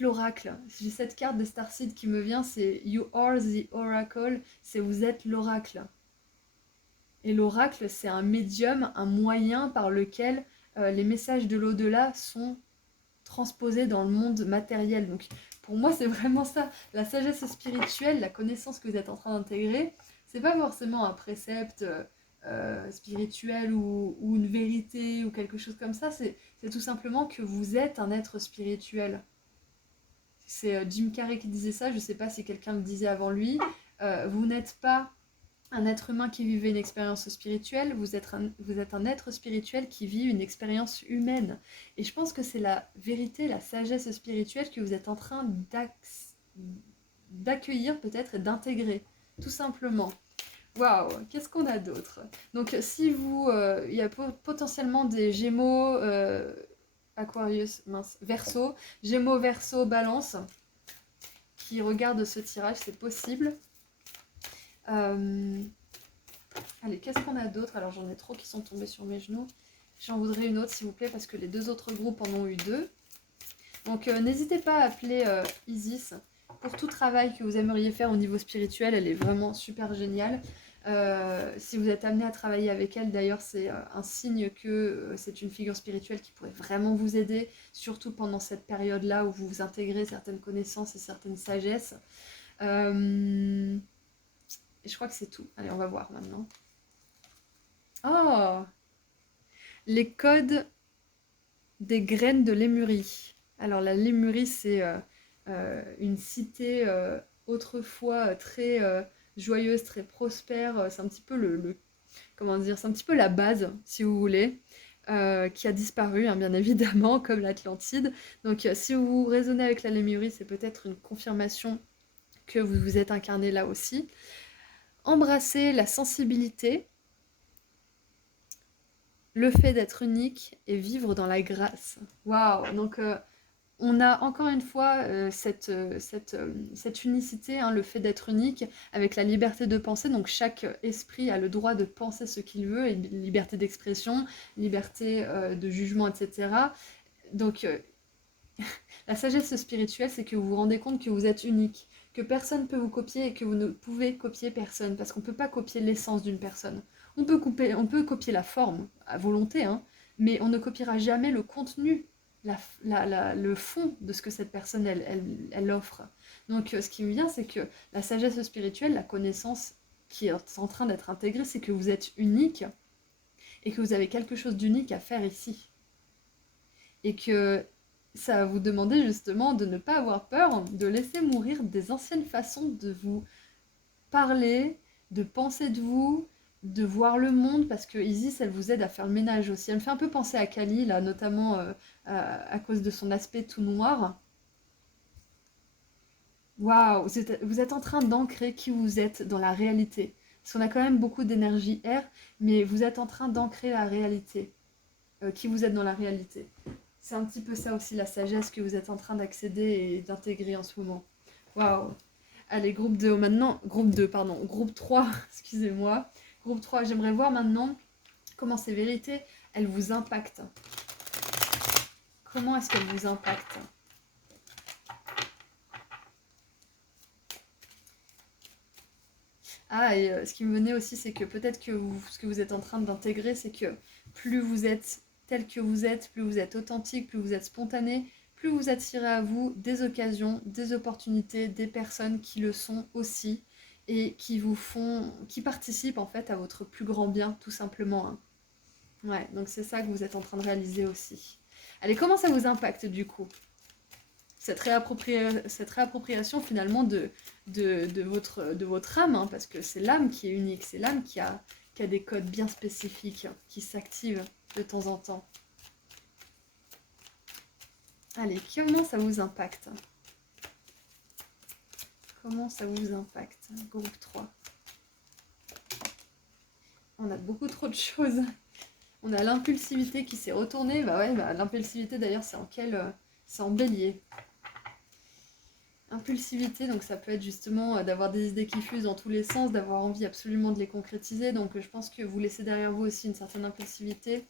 l'oracle. J'ai cette carte des Starseed qui me vient, c'est You are the Oracle, c'est vous êtes l'oracle. Et l'oracle, c'est un médium, un moyen par lequel les messages de l'au-delà sont transposés dans le monde matériel. Donc pour moi, c'est vraiment ça. La sagesse spirituelle, la connaissance que vous êtes en train d'intégrer, c'est pas forcément un précepte spirituel ou une vérité ou quelque chose comme ça. C'est tout simplement que vous êtes un être spirituel. C'est Jim Carrey qui disait ça, je ne sais pas si quelqu'un le disait avant lui. Vous n'êtes pas un être humain qui vivait une expérience spirituelle, vous êtes un être spirituel qui vit une expérience humaine. Et je pense que c'est la vérité, la sagesse spirituelle que vous êtes en train d'accueillir peut-être et d'intégrer, tout simplement. Waouh, qu'est-ce qu'on a d'autre? Donc si il y a potentiellement des Gémeaux, Aquarius, mince, Verseau, Gémeaux, Verseau, Balance, qui regardent ce tirage, c'est possible. Allez, qu'est-ce qu'on a d'autre? Alors j'en ai trop qui sont tombés sur mes genoux. J'en voudrais une autre s'il vous plaît parce que les 2 autres groupes en ont eu 2. Donc n'hésitez pas à appeler Isis pour tout travail que vous aimeriez faire au niveau spirituel. Elle est vraiment super géniale. Si vous êtes amené à travailler avec elle, d'ailleurs, c'est un signe que c'est une figure spirituelle qui pourrait vraiment vous aider, surtout pendant cette période-là où vous intégrez certaines connaissances et certaines sagesses. Euh, et je crois que c'est tout. Allez, on va voir maintenant. Oh! Les codes des graines de Lémurie. Alors la Lémurie, c'est une cité autrefois très joyeuse, très prospère. C'est un petit peu comment dire, c'est un petit peu la base, si vous voulez, qui a disparu, hein, bien évidemment, comme l'Atlantide. Donc si vous raisonnez avec la Lémurie, c'est peut-être une confirmation que vous vous êtes incarné là aussi. Embrasser la sensibilité, le fait d'être unique et vivre dans la grâce. Waouh! Donc on a encore une fois cette unicité, hein, le fait d'être unique, avec la liberté de penser. Donc chaque esprit a le droit de penser ce qu'il veut, et liberté d'expression, liberté de jugement, etc. Donc la sagesse spirituelle, c'est que vous vous rendez compte que vous êtes unique, que personne ne peut vous copier et que vous ne pouvez copier personne, parce qu'on ne peut pas copier l'essence d'une personne. On peut copier la forme, à volonté, hein, mais on ne copiera jamais le contenu, le fond de ce que cette personne, elle offre. Donc ce qui me vient, c'est que la sagesse spirituelle, la connaissance qui est en train d'être intégrée, c'est que vous êtes unique et que vous avez quelque chose d'unique à faire ici. Et que ça va vous demander justement de ne pas avoir peur, de laisser mourir des anciennes façons de vous parler, de penser de vous, de voir le monde, parce que Isis, elle vous aide à faire le ménage aussi. Elle me fait un peu penser à Kali, là, notamment à cause de son aspect tout noir. Waouh, vous êtes en train d'ancrer qui vous êtes dans la réalité. Parce qu'on a quand même beaucoup d'énergie air, mais vous êtes en train d'ancrer la réalité, qui vous êtes dans la réalité. C'est un petit peu ça aussi la sagesse que vous êtes en train d'accéder et d'intégrer en ce moment. Waouh. Allez, groupe 2 maintenant. Groupe 2, pardon. Groupe 3, excusez-moi. Groupe 3, j'aimerais voir maintenant comment ces vérités, elles vous impactent. Comment est-ce qu'elles vous impactent? Ah, et ce qui me venait aussi, c'est que peut-être que ce que vous êtes en train d'intégrer, c'est que plus vous êtes tel que vous êtes, plus vous êtes authentique, plus vous êtes spontané, plus vous attirez à vous des occasions, des opportunités, des personnes qui le sont aussi et qui participent en fait à votre plus grand bien, tout simplement, hein. Ouais, donc c'est ça que vous êtes en train de réaliser aussi. Allez, comment ça vous impacte du coup? Cette réappropriation finalement de votre âme, hein, parce que c'est l'âme qui est unique, c'est l'âme qui a des codes bien spécifiques, qui s'activent de temps en temps. Allez, comment ça vous impacte? Comment ça vous impacte? Groupe 3. On a beaucoup trop de choses. On a l'impulsivité qui s'est retournée. Bah ouais, l'impulsivité d'ailleurs, c'est en quel... c'est en bélier. Impulsivité, donc ça peut être justement d'avoir des idées qui fusent dans tous les sens, d'avoir envie absolument de les concrétiser. Donc je pense que vous laissez derrière vous aussi une certaine impulsivité.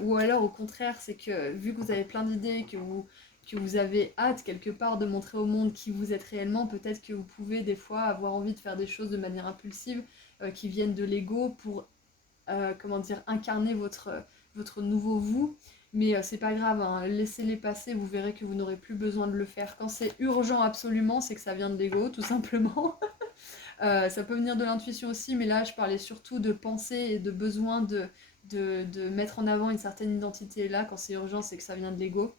Ou alors au contraire, c'est que vu que vous avez plein d'idées, que vous avez hâte quelque part de montrer au monde qui vous êtes réellement, peut-être que vous pouvez des fois avoir envie de faire des choses de manière impulsive qui viennent de l'ego pour comment dire, incarner votre nouveau vous. Mais c'est pas grave, hein, laissez-les passer, vous verrez que vous n'aurez plus besoin de le faire. Quand c'est urgent absolument, c'est que ça vient de l'ego, tout simplement. Ça peut venir de l'intuition aussi, mais là je parlais surtout de pensée et de besoin de mettre en avant une certaine identité. Là, quand c'est urgent, c'est que ça vient de l'ego.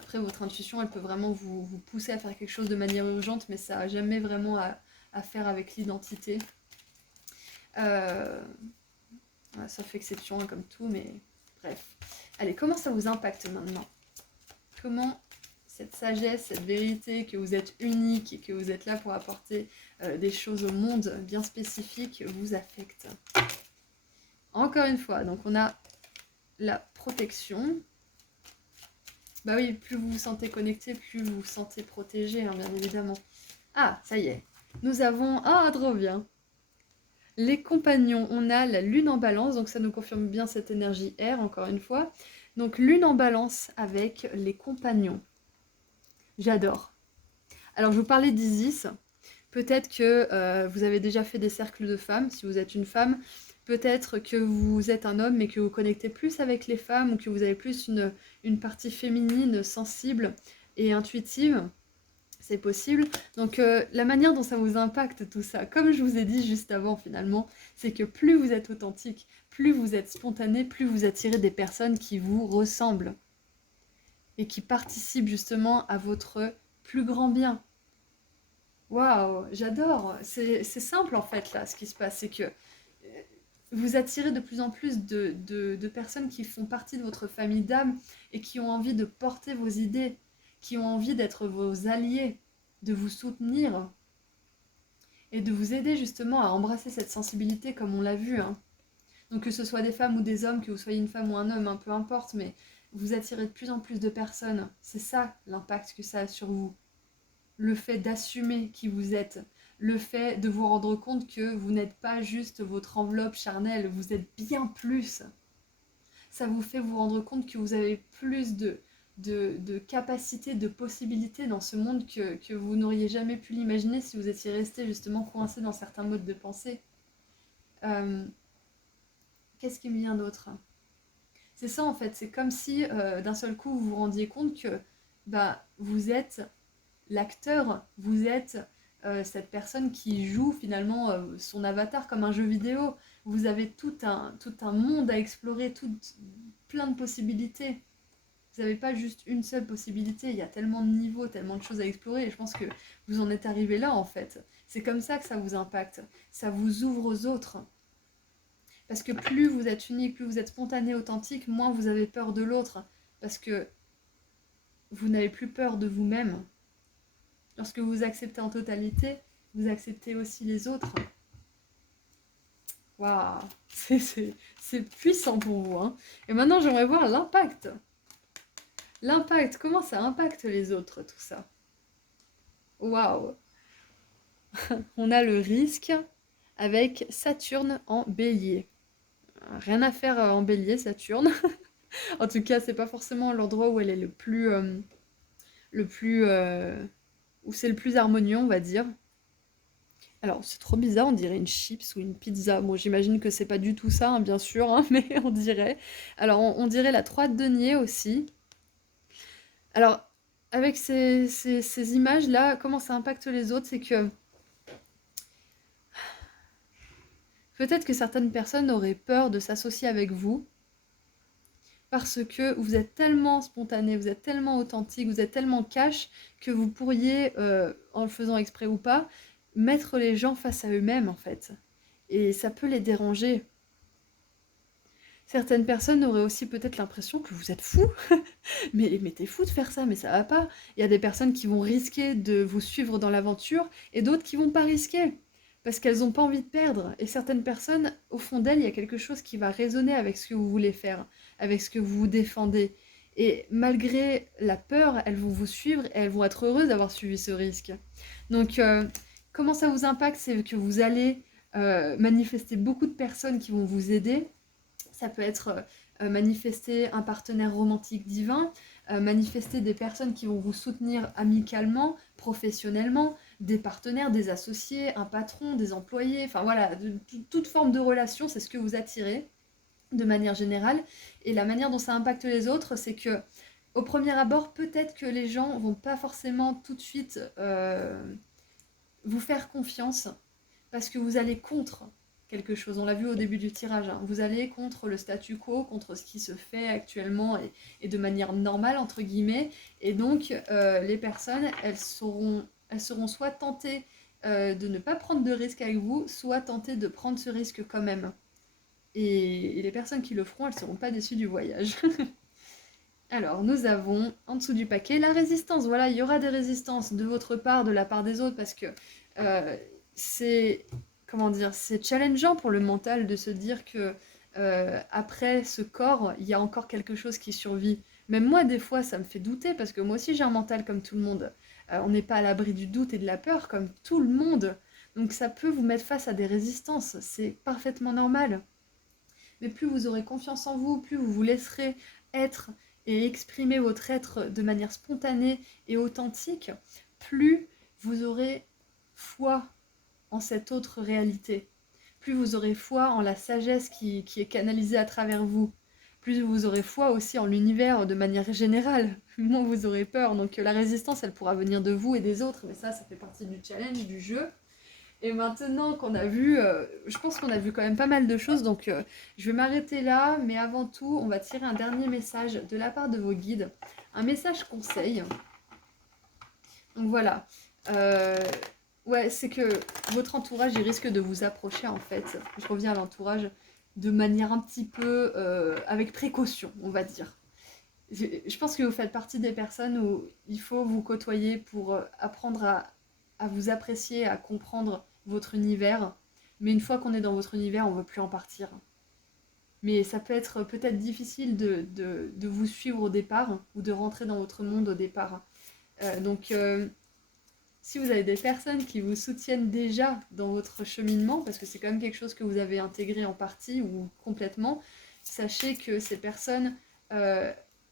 Après, votre intuition, elle peut vraiment vous pousser à faire quelque chose de manière urgente, mais ça n'a jamais vraiment à faire avec l'identité. Sauf exception, hein, comme tout, mais bref. Allez, comment ça vous impacte maintenant? Comment cette sagesse, cette vérité, que vous êtes unique et que vous êtes là pour apporter des choses au monde bien spécifiques, vous affecte? Encore une fois, donc on a la protection. Bah oui, plus vous vous sentez connecté, plus vous vous sentez protégé, hein, bien évidemment. Ah, ça y est. Nous avons... Ah, trop bien. Les compagnons, on a la lune en balance, donc ça nous confirme bien cette énergie air, encore une fois. Donc lune en balance avec les compagnons. J'adore. Alors je vous parlais d'Isis. Peut-être que vous avez déjà fait des cercles de femmes, si vous êtes une femme. Peut-être que vous êtes un homme, mais que vous connectez plus avec les femmes, ou que vous avez plus une partie féminine, sensible et intuitive. C'est possible. Donc la manière dont ça vous impacte tout ça, comme je vous ai dit juste avant finalement, c'est que plus vous êtes authentique, plus vous êtes spontané, plus vous attirez des personnes qui vous ressemblent et qui participent justement à votre plus grand bien. Waouh, j'adore. C'est simple en fait là, ce qui se passe, c'est que vous attirez de plus en plus de personnes qui font partie de votre famille d'âme et qui ont envie de porter vos idées, qui ont envie d'être vos alliés, de vous soutenir et de vous aider justement à embrasser cette sensibilité comme on l'a vu, hein. Donc que ce soit des femmes ou des hommes, que vous soyez une femme ou un homme, hein, peu importe, mais vous attirez de plus en plus de personnes. C'est ça l'impact que ça a sur vous. Le fait d'assumer qui vous êtes, le fait de vous rendre compte que vous n'êtes pas juste votre enveloppe charnelle, vous êtes bien plus. Ça vous fait vous rendre compte que vous avez plus de capacités, de possibilités dans ce monde que vous n'auriez jamais pu l'imaginer si vous étiez resté justement coincé dans certains modes de pensée. Euh, Qu'est-ce qui me vient d'autre? C'est ça en fait, c'est comme si d'un seul coup vous vous rendiez compte que bah, vous êtes l'acteur, vous êtes cette personne qui joue finalement son avatar comme un jeu vidéo. Vous avez tout un monde à explorer, plein de possibilités. Vous n'avez pas juste une seule possibilité, il y a tellement de niveaux, tellement de choses à explorer, et je pense que vous en êtes arrivé là en fait. C'est comme ça que ça vous impacte, ça vous ouvre aux autres. Parce que plus vous êtes unique, plus vous êtes spontané, authentique, moins vous avez peur de l'autre. Parce que vous n'avez plus peur de vous-même. Lorsque vous acceptez en totalité, vous acceptez aussi les autres. Waouh, c'est puissant pour vous, hein. Et maintenant, j'aimerais voir l'impact. L'impact, comment ça impacte les autres, tout ça? Waouh. On a le risque avec Saturne en bélier. Rien à faire en bélier, Saturne. En tout cas, c'est pas forcément l'endroit où elle est le plus où c'est le plus harmonieux, on va dire. Alors, c'est trop bizarre, on dirait une chips ou une pizza. Bon, j'imagine que c'est pas du tout ça, hein, bien sûr, hein, mais on dirait. Alors, on dirait la 3 de denier aussi. Alors, avec ces images-là, comment ça impacte les autres, c'est que peut-être que certaines personnes auraient peur de s'associer avec vous parce que vous êtes tellement spontané, vous êtes tellement authentique, vous êtes tellement cash que vous pourriez, en le faisant exprès ou pas, mettre les gens face à eux-mêmes en fait. Et ça peut les déranger. Certaines personnes auraient aussi peut-être l'impression que vous êtes fou. Mais t'es fou de faire ça, mais ça va pas. Il y a des personnes qui vont risquer de vous suivre dans l'aventure et d'autres qui vont pas risquer parce qu'elles ont pas envie de perdre. Et certaines personnes, au fond d'elles, il y a quelque chose qui va résonner avec ce que vous voulez faire, avec ce que vous défendez. Et malgré la peur, elles vont vous suivre et elles vont être heureuses d'avoir suivi ce risque. Donc, comment ça vous impacte? C'est que vous allez manifester beaucoup de personnes qui vont vous aider. Ça peut être manifester un partenaire romantique divin, manifester des personnes qui vont vous soutenir amicalement, professionnellement, des partenaires, des associés, un patron, des employés, enfin voilà, toute forme de relation, c'est ce que vous attirez de manière générale. Et la manière dont ça impacte les autres, c'est que au premier abord, peut-être que les gens vont pas forcément tout de suite vous faire confiance parce que vous allez contre quelque chose. On l'a vu au début du tirage, hein. Vous allez contre le statu quo, contre ce qui se fait actuellement et de manière normale, entre guillemets. Et donc, les personnes, elles seront soit tentées de ne pas prendre de risque avec vous, soit tentées de prendre ce risque quand même. Et les personnes qui le feront, elles ne seront pas déçues du voyage. Alors, nous avons en dessous du paquet la résistance. Voilà, il y aura des résistances de votre part, de la part des autres, parce que c'est, comment dire, c'est challengeant pour le mental de se dire que après ce corps, il y a encore quelque chose qui survit. Même moi, des fois, ça me fait douter, parce que moi aussi, j'ai un mental comme tout le monde. On n'est pas à l'abri du doute et de la peur, comme tout le monde. Donc ça peut vous mettre face à des résistances, c'est parfaitement normal. Mais plus vous aurez confiance en vous, plus vous vous laisserez être et exprimer votre être de manière spontanée et authentique, plus vous aurez foi en cette autre réalité, plus vous aurez foi en la sagesse qui est canalisée à travers vous, plus vous aurez foi aussi en l'univers de manière générale, moins vous aurez peur. Donc la résistance, elle pourra venir de vous et des autres, mais ça fait partie du challenge, du jeu. Et maintenant qu'on a vu, je pense qu'on a vu quand même pas mal de choses, donc je vais m'arrêter là, mais avant tout, on va tirer un dernier message de la part de vos guides, un message conseil. Donc voilà, ouais, c'est que votre entourage, il risque de vous approcher en fait. Je reviens à l'entourage de manière un petit peu avec précaution, on va dire. Je pense que vous faites partie des personnes où il faut vous côtoyer pour apprendre à vous apprécier, à comprendre votre univers. Mais une fois qu'on est dans votre univers, on ne veut plus en partir. Mais ça peut être peut-être difficile de vous suivre au départ ou de rentrer dans votre monde au départ. Donc, si vous avez des personnes qui vous soutiennent déjà dans votre cheminement, parce que c'est quand même quelque chose que vous avez intégré en partie ou complètement, sachez que ces personnes,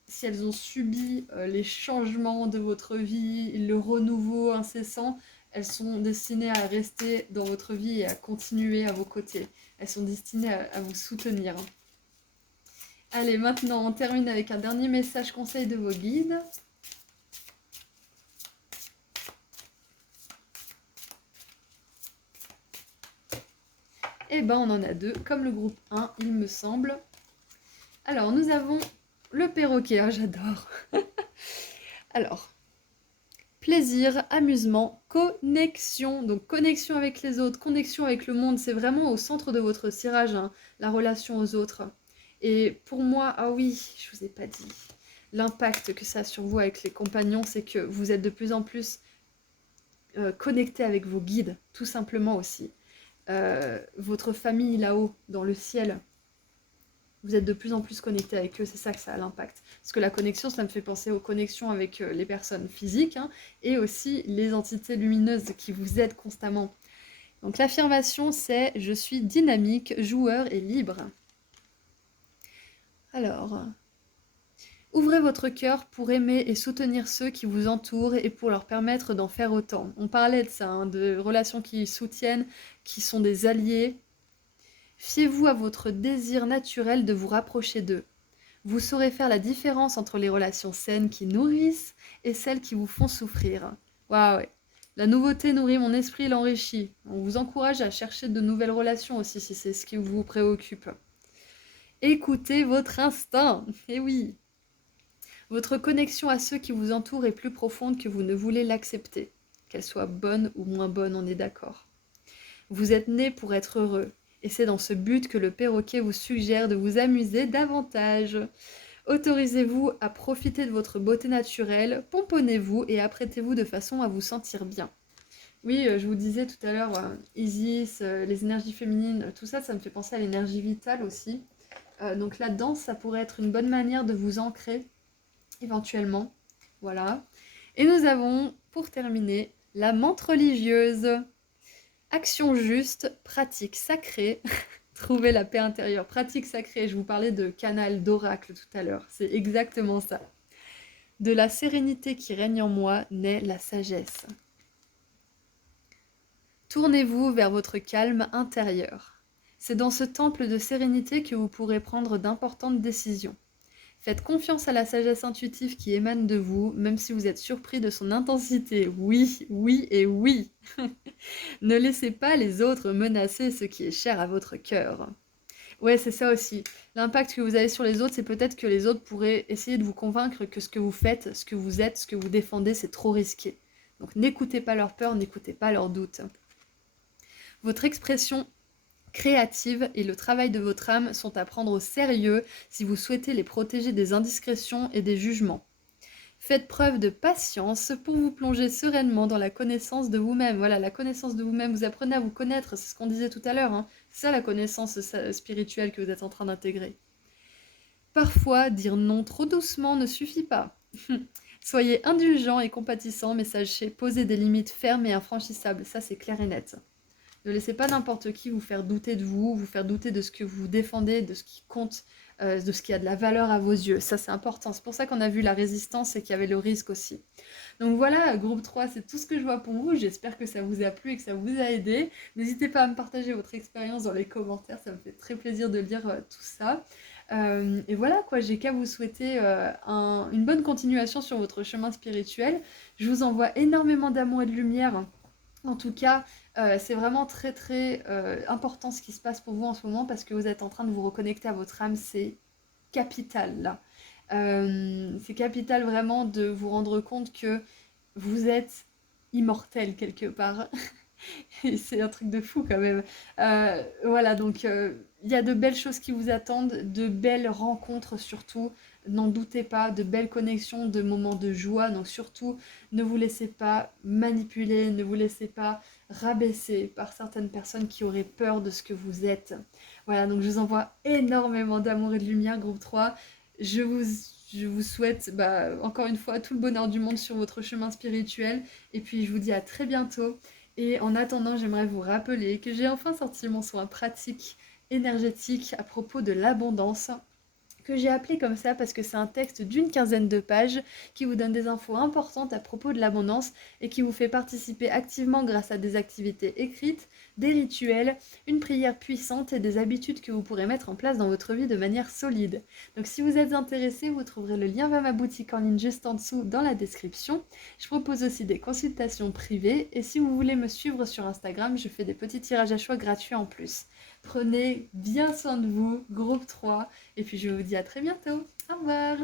si elles ont subi les changements de votre vie, le renouveau incessant, elles sont destinées à rester dans votre vie et à continuer à vos côtés. Elles sont destinées à vous soutenir. Allez, maintenant on termine avec un dernier message conseil de vos guides. Eh ben on en a deux, comme le groupe 1, il me semble. Alors, nous avons le perroquet, oh, j'adore. Alors, plaisir, amusement, connexion. Donc, connexion avec les autres, connexion avec le monde, c'est vraiment au centre de votre cirage, hein, la relation aux autres. Et pour moi, ah oui, je vous ai pas dit, l'impact que ça a sur vous avec les compagnons, c'est que vous êtes de plus en plus connecté avec vos guides, tout simplement aussi. Votre famille là-haut, dans le ciel, vous êtes de plus en plus connecté avec eux, c'est ça que ça a l'impact. Parce que la connexion, ça me fait penser aux connexions avec les personnes physiques, hein, et aussi les entités lumineuses qui vous aident constamment. Donc l'affirmation, c'est « Je suis dynamique, joueur et libre ». Alors, ouvrez votre cœur pour aimer et soutenir ceux qui vous entourent et pour leur permettre d'en faire autant. On parlait de ça, hein, de relations qui soutiennent, qui sont des alliés. Fiez-vous à votre désir naturel de vous rapprocher d'eux. Vous saurez faire la différence entre les relations saines qui nourrissent et celles qui vous font souffrir. Waouh, ouais. La nouveauté nourrit mon esprit et l'enrichit. On vous encourage à chercher de nouvelles relations aussi si c'est ce qui vous préoccupe. Écoutez votre instinct. Eh oui. Votre connexion à ceux qui vous entourent est plus profonde que vous ne voulez l'accepter. Qu'elle soit bonne ou moins bonne, on est d'accord. Vous êtes né pour être heureux. Et c'est dans ce but que le perroquet vous suggère de vous amuser davantage. Autorisez-vous à profiter de votre beauté naturelle, pomponnez-vous et apprêtez-vous de façon à vous sentir bien. Oui, je vous disais tout à l'heure, Isis, les énergies féminines, tout ça, ça me fait penser à l'énergie vitale aussi. Donc la danse, ça pourrait être une bonne manière de vous ancrer, éventuellement. Voilà. Et nous avons, pour terminer, la menthe religieuse. Action juste, pratique sacrée, trouver la paix intérieure, pratique sacrée, je vous parlais de canal d'oracle tout à l'heure, c'est exactement ça. De la sérénité qui règne en moi naît la sagesse. Tournez-vous vers votre calme intérieur. C'est dans ce temple de sérénité que vous pourrez prendre d'importantes décisions. Faites confiance à la sagesse intuitive qui émane de vous, même si vous êtes surpris de son intensité. Oui, oui et oui. Ne laissez pas les autres menacer ce qui est cher à votre cœur. Ouais, c'est ça aussi. L'impact que vous avez sur les autres, c'est peut-être que les autres pourraient essayer de vous convaincre que ce que vous faites, ce que vous êtes, ce que vous défendez, c'est trop risqué. Donc n'écoutez pas leurs peurs, n'écoutez pas leurs doutes. Votre expression créative et le travail de votre âme sont à prendre au sérieux si vous souhaitez les protéger des indiscrétions et des jugements. Faites preuve de patience pour vous plonger sereinement dans la connaissance de vous-même. Voilà, la connaissance de vous-même, vous apprenez à vous connaître, c'est ce qu'on disait tout à l'heure, hein. C'est ça la connaissance spirituelle que vous êtes en train d'intégrer. Parfois, dire non trop doucement ne suffit pas. Soyez indulgent et compatissant, mais sachez poser des limites fermes et infranchissables, ça c'est clair et net. Ne laissez pas n'importe qui vous faire douter de vous faire douter de ce que vous défendez, de ce qui compte de ce qui a de la valeur à vos yeux. Ça, c'est important. C'est pour ça qu'on a vu la résistance et qu'il y avait le risque aussi. Donc voilà, groupe 3, c'est tout ce que je vois pour vous. J'espère que ça vous a plu et que ça vous a aidé. N'hésitez pas à me partager votre expérience dans les commentaires, ça me fait très plaisir de lire tout ça. Et voilà quoi, j'ai qu'à vous souhaiter une bonne continuation sur votre chemin spirituel. Je vous envoie énormément d'amour et de lumière. En tout cas, c'est vraiment très très important ce qui se passe pour vous en ce moment parce que vous êtes en train de vous reconnecter à votre âme, c'est capital là. C'est capital vraiment de vous rendre compte que vous êtes immortel quelque part. Et c'est un truc de fou quand même. Voilà, donc il y a de belles choses qui vous attendent, de belles rencontres surtout. N'en doutez pas, de belles connexions, de moments de joie. Donc surtout, ne vous laissez pas manipuler, ne vous laissez pas rabaisser par certaines personnes qui auraient peur de ce que vous êtes. Voilà, donc je vous envoie énormément d'amour et de lumière, groupe 3. Je vous, je vous souhaite encore une fois tout le bonheur du monde sur votre chemin spirituel. Et puis je vous dis à très bientôt. Et en attendant, j'aimerais vous rappeler que j'ai enfin sorti mon soin pratique énergétique à propos de l'abondance, que j'ai appelé comme ça parce que c'est un texte d'une quinzaine de pages qui vous donne des infos importantes à propos de l'abondance et qui vous fait participer activement grâce à des activités écrites, des rituels, une prière puissante et des habitudes que vous pourrez mettre en place dans votre vie de manière solide. Donc si vous êtes intéressé, vous trouverez le lien vers ma boutique en ligne juste en dessous dans la description. Je propose aussi des consultations privées et si vous voulez me suivre sur Instagram, je fais des petits tirages à choix gratuits en plus. Prenez bien soin de vous, groupe 3, et puis je vous dis à très bientôt. Au revoir!